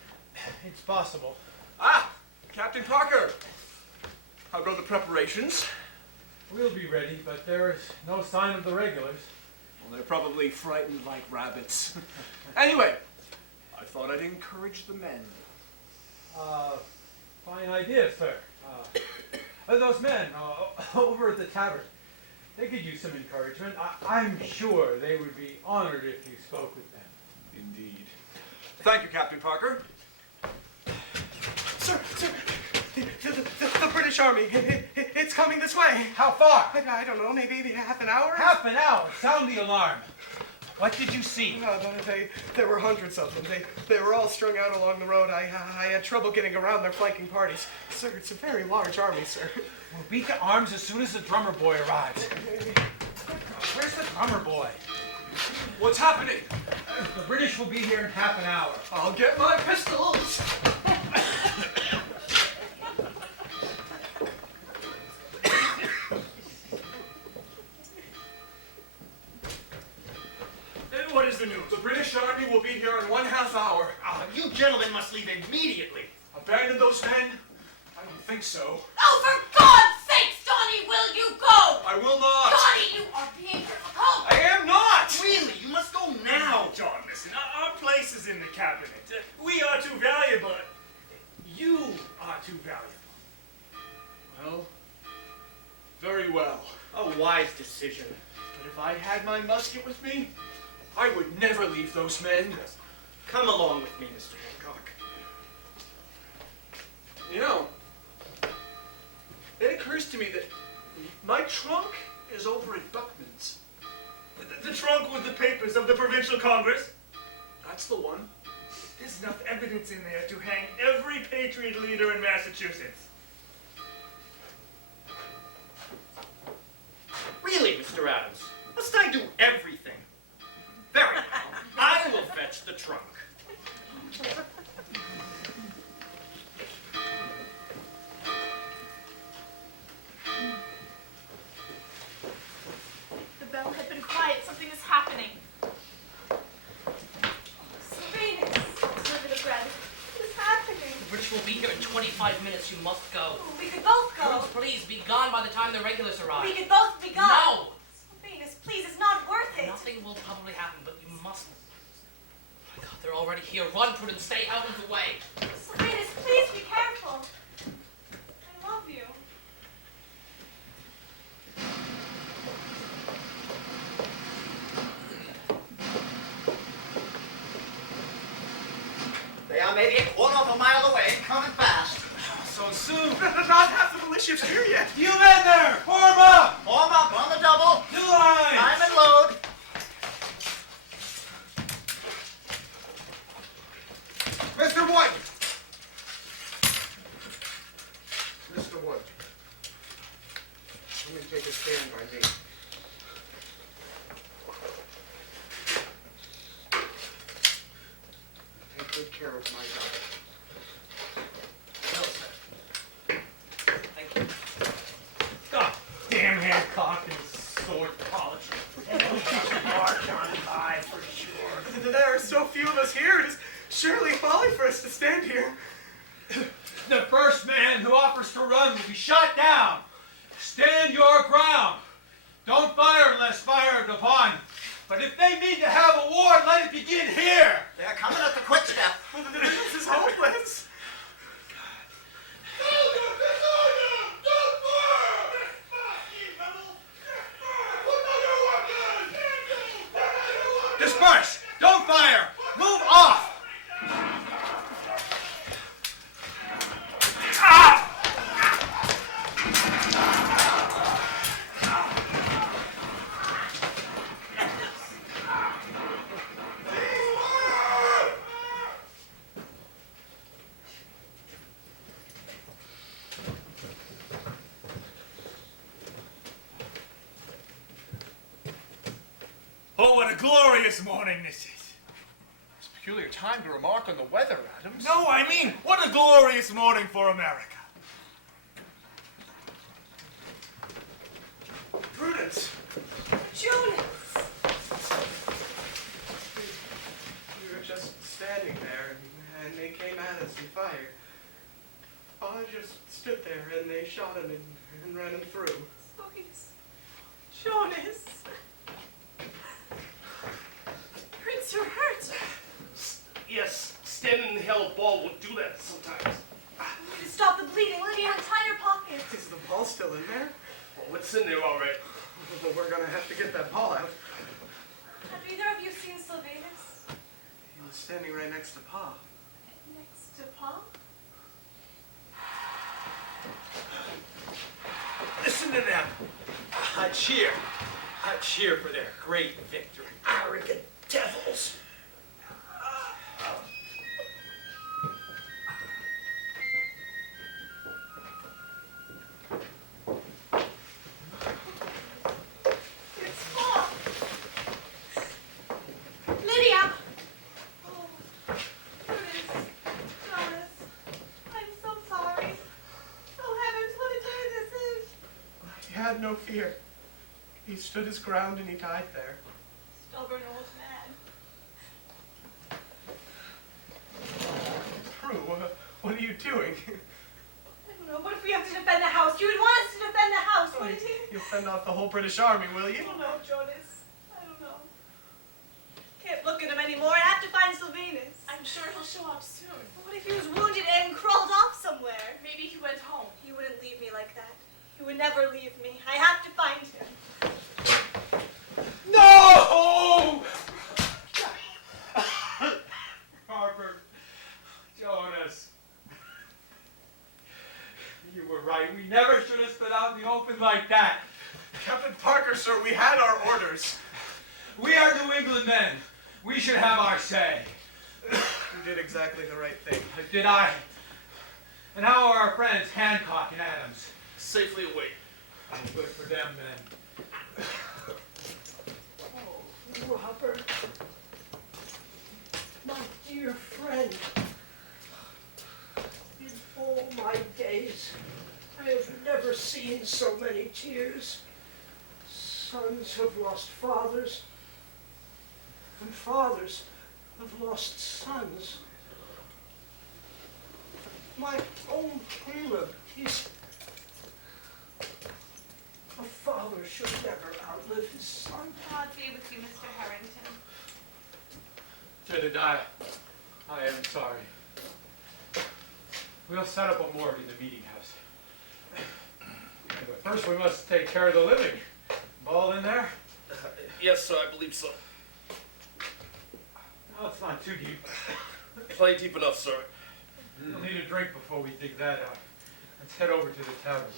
It's possible. Ah, Captain Parker. How go the preparations? We'll be ready, but there is no sign of the regulars. Well, they're probably frightened like rabbits. Anyway, I thought I'd encourage the men. Fine idea, sir. Those men over at the tavern, they could use some encouragement. I'm sure they would be honored if you spoke with them. Indeed. Thank you, Captain Parker. Sir, the British Army, it's coming this way. How far? I don't know, maybe half an hour? Half an hour. Sound the alarm. What did you see? No, there were hundreds of them. They were all strung out along the road. I had trouble getting around their flanking parties. Sir, it's a very large army, sir. We'll beat to arms as soon as the drummer boy arrives. Where's the drummer boy? What's happening? The British will be here in half an hour. I'll get my pistols. What is the news? The British Army will be here in 1/2 hour. You gentlemen must leave immediately. Abandon those men? I don't think so. Oh, for God's sakes, Johnny, will you go? I will not. Johnny, you are being difficult. I am not. Really, you must go now. John, listen, our place is in the cabinet. We are too valuable. You are too valuable. Well, very well. A wise decision. But if I had my musket with me, I would never leave those men. Come along with me, Mr. Hancock. You know, it occurs to me that my trunk is over at Buckman's. The trunk with the papers of the Provincial Congress? That's the one. There's enough evidence in there to hang every patriot leader in Massachusetts. Really, Mr. Adams? Must I do everything? Very well. I will fetch the trunk. The bell had been quiet. Something is happening. Sylvanus, deliver the bread. What is happening? The British will be here in 25 minutes. You must go. We could both go. Please be gone by the time the regulars arrive. We could both be gone. No! Sylvanus, please, it's not worth it. Nothing will probably happen, but you must. Oh my God, they're already here. Run, Prudence. Stay out of the way. Sylvanus, please be careful. I love you. They are maybe a quarter of a mile away, coming fast. So soon. Not half the militia's here yet. You men there, form up! Form up on the double. Two lines. Time and load. Mr. Wood! Mr. Wood. Let me take a stand by me. Take good care of my daughter. No, sir. Thank you. God damn Hancock and his sword polish. And they'll keep a march on by for sure. There are so few of us here. It is surely folly for us to stand here. The first man who offers to run will be shot down. Stand your ground. Don't fire unless fired upon. But if they mean to have a war, let it begin here. They're coming at the quick step. This is hopeless. Disperse. Don't fire. Move off. Oh, what a glorious morning this is. It's a peculiar time to remark on the weather, Adams. No, I mean, what a glorious morning for America. Prudence. Jonas. We were just standing there, and they came at us and fired. I just stood there, and they shot him and ran him through. Jonas. Prince, you're hurt. Yes, standing in the hell of ball will do that sometimes. To stop the bleeding, Lydia, untie your pockets. Is the ball still in there? Well, it's in there all right. Well, we're gonna have to get that ball out. Have either of you seen Sylvanus? He was standing right next to Pa. Next to Pa? Listen to them. I cheer for their great victory. Arrogant devils. It's Pa! Lydia! Oh, Prudence, Jonas, I'm so sorry. Oh heavens, what a day this is! He had no fear. He stood his ground and he died there. Stubborn old man. Prue, what are you doing? I don't know, what if we have to defend the house? You would want us to defend the house, wouldn't you? You'll fend off the whole British Army, will you? I don't know, Jonas. I don't know. Can't look at him anymore. I have to find Sylvanus. I'm sure he'll show up soon. What if he was wounded and crawled off somewhere? Maybe he went home. He wouldn't leave me like that. He would never leave me. I have to find him. No! Harper, Jonas. You were right. We never should have stood out in the open like that. Captain Parker, sir, we had our orders. We are New England men. We should have our say. did exactly the right thing. Did I? And how are our friends Hancock and Adams? Safely away. Good for them, then. Oh, Robert, my dear friend, in all my days, I have never seen so many tears. Sons have lost fathers, and fathers have lost sons. My own Caleb, he's... A father should never outlive his son. God be with you, Mr. Harrington. Jedediah, I am sorry. We'll set up a morgue in the meeting house. But first we must take care of the living. Ball in there? Yes, sir, I believe so. No, it's not too deep. Plenty deep enough, sir. We'll need a drink before we dig that out. Let's head over to the tavern.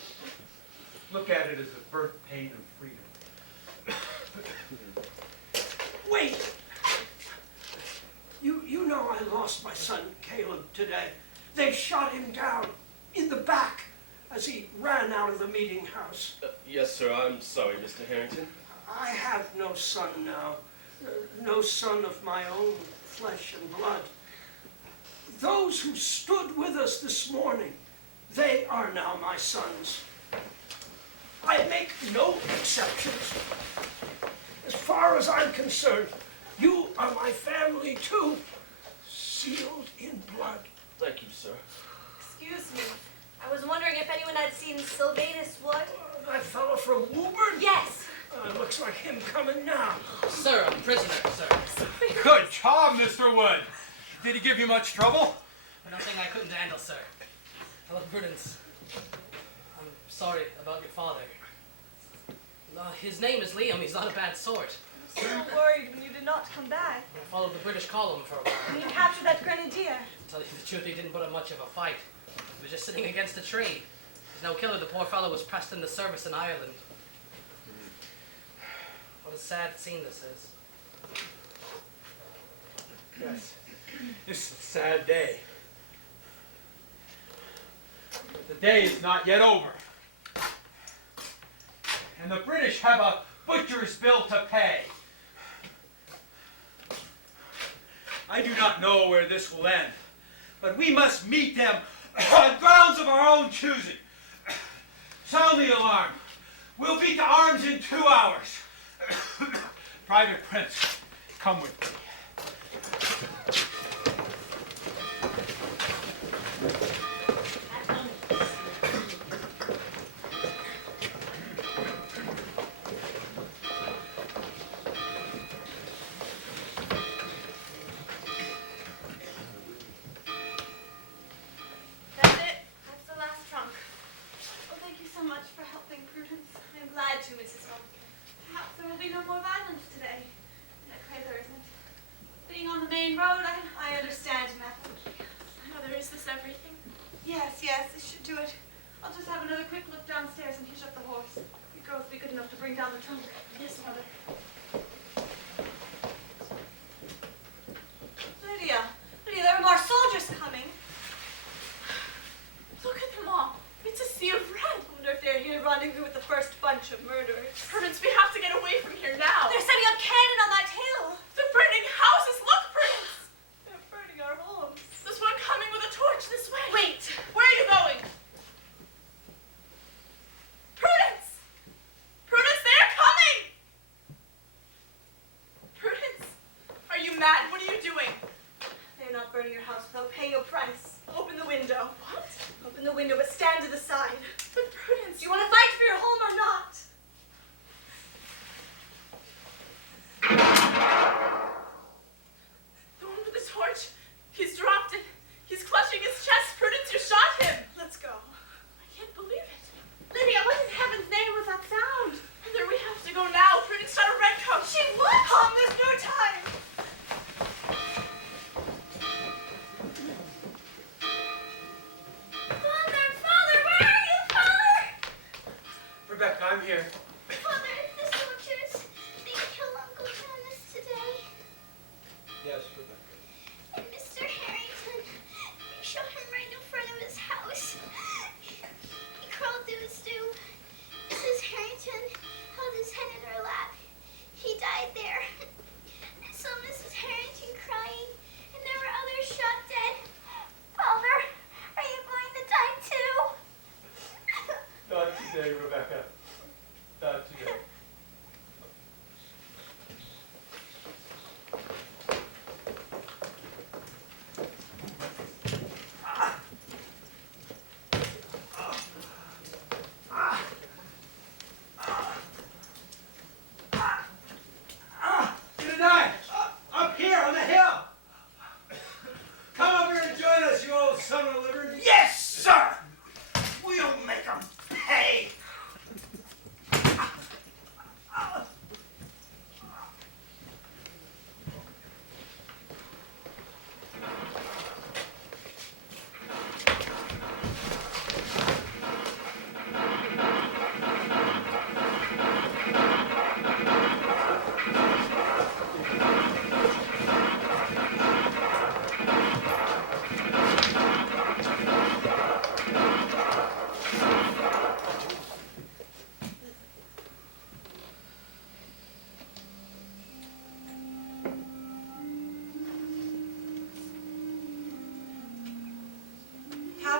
Look at it as the birth pain of freedom. Wait! You know I lost my son Caleb today. They shot him down in the back as he ran out of the meeting house. Yes, sir, I'm sorry, Mr. Harrington. I have no son now. No son of my own flesh and blood. Those who stood with us this morning, they are now my sons. I make no exceptions. As far as I'm concerned, you are my family too, sealed in blood. Thank you, sir. Excuse me. I was wondering if anyone had seen Sylvanus Wood. That fellow from Woburn? Yes. Looks like him coming now. Sir, I'm prisoner, sir. Good job, Mr. Wood. Did he give you much trouble? Nothing I couldn't handle, sir. Hello, Prudence. I'm sorry about your father. His name is Liam. He's not a bad sort. I was so worried when you did not come back. I followed the British column for a while. When you captured that grenadier. To tell you the truth, he didn't put up much of a fight. He was just sitting against a tree. He's no killer. The poor fellow was pressed into service in Ireland. What a sad scene this is. Yes. This is a sad day. But the day is not yet over. And the British have a butcher's bill to pay. I do not know where this will end, but we must meet them on grounds of our own choosing. Sound the alarm. We'll beat to arms in 2 hours. Private Prince, come with me. That's it. That's the last trunk. Oh, thank you so much for helping, Prudence. I'm glad to, Mrs. Duncan. Perhaps there will be no more violence today. I pray there isn't. Being on the main road, I understand now. Mother, is this everything? Yes, this should do it. I'll just have another quick look downstairs and hitch up the horse. You girls be good enough to bring down the trunk. Yes, Mother. Lydia, there are more soldiers coming. Look at them all. It's a sea of red. I wonder if they're here rendezvous with the first bunch of murderers. Prudence, we have to get away from here now. They're setting up cannon on that hill. They're burning houses. Look, Prudence. They're burning our homes. There's one coming with a torch this way. Wait. Where are you going? Prudence! Prudence, they are coming! Prudence, are you mad? What are you doing? They're not burning your house. They'll pay your price. Open the window. What? Open the window, but stand to the side. But Prudence, Do you want to fight for your home or not? the one with the torch, he's dropped it. He's clutching his chest. Prudence, you shot him. Let's go. I can't believe it. Lydia, what in heaven's name was that sound? Mother, we have to go now. Prudence shot a redcoat. She would come. There's no time. Father, where are you, Father? Rebecca, I'm here. Father, the soldiers, they killed Uncle Jonas today. Yes, Rebecca. And Mr. Harrington.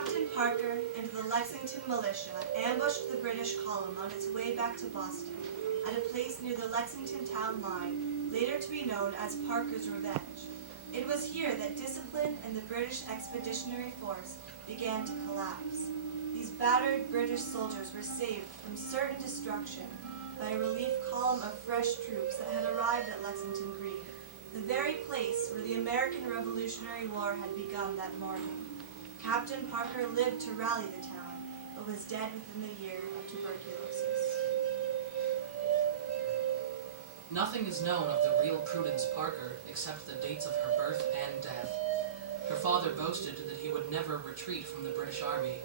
Captain Parker and the Lexington militia ambushed the British column on its way back to Boston at a place near the Lexington town line, later to be known as Parker's Revenge. It was here that discipline in the British Expeditionary Force began to collapse. These battered British soldiers were saved from certain destruction by a relief column of fresh troops that had arrived at Lexington Green, the very place where the American Revolutionary War had begun that morning. Captain Parker lived to rally the town, but was dead within the year of tuberculosis. Nothing is known of the real Prudence Parker except the dates of her birth and death. Her father boasted that he would never retreat from the British Army,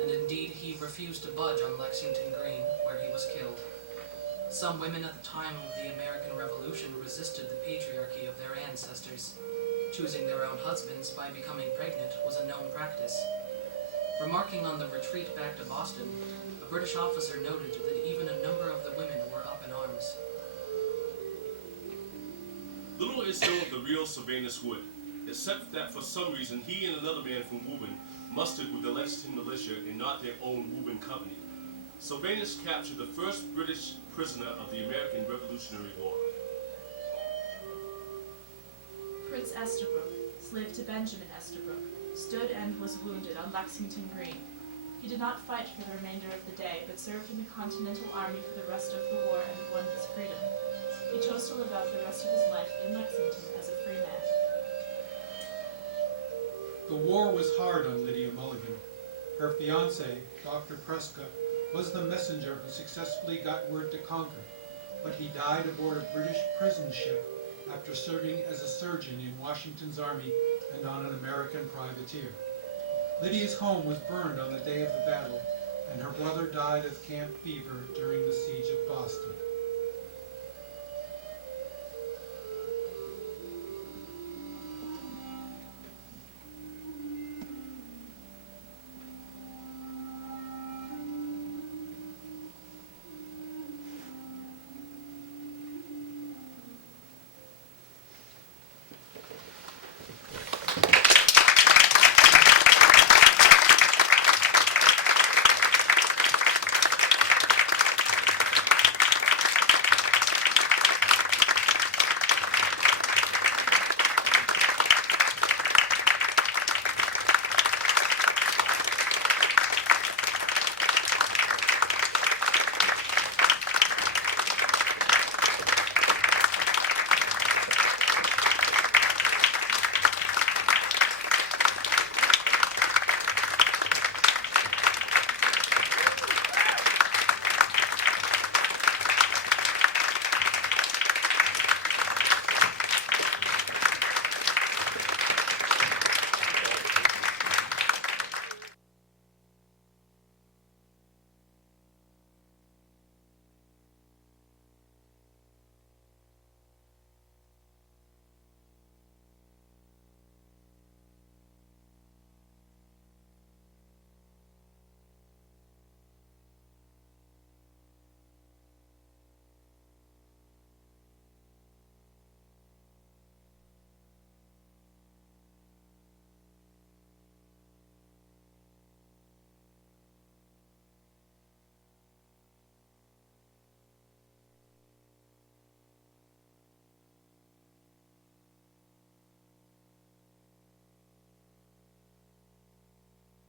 and indeed he refused to budge on Lexington Green, where he was killed. Some women at the time of the American Revolution resisted the patriarchy of their ancestors. Choosing their own husbands by becoming pregnant was a known practice. Remarking on the retreat back to Boston, a British officer noted that even a number of the women were up in arms. Little is known of the real Sylvanus Wood, except that for some reason he and another man from Woburn mustered with the Lexington militia and not their own Woburn company. Sylvanus captured the first British prisoner of the American Revolutionary War. Prince Estabrook, slave to Benjamin Estabrook, stood and was wounded on Lexington Green. He did not fight for the remainder of the day, but served in the Continental Army for the rest of the war and won his freedom. He chose to live out the rest of his life in Lexington as a free man. The war was hard on Lydia Mulligan. Her fiancé, Dr. Prescott, was the messenger who successfully got word to Concord, but he died aboard a British prison ship after serving as a surgeon in Washington's army and on an American privateer. Lydia's home was burned on the day of the battle, and her brother died of camp fever during the siege of Boston.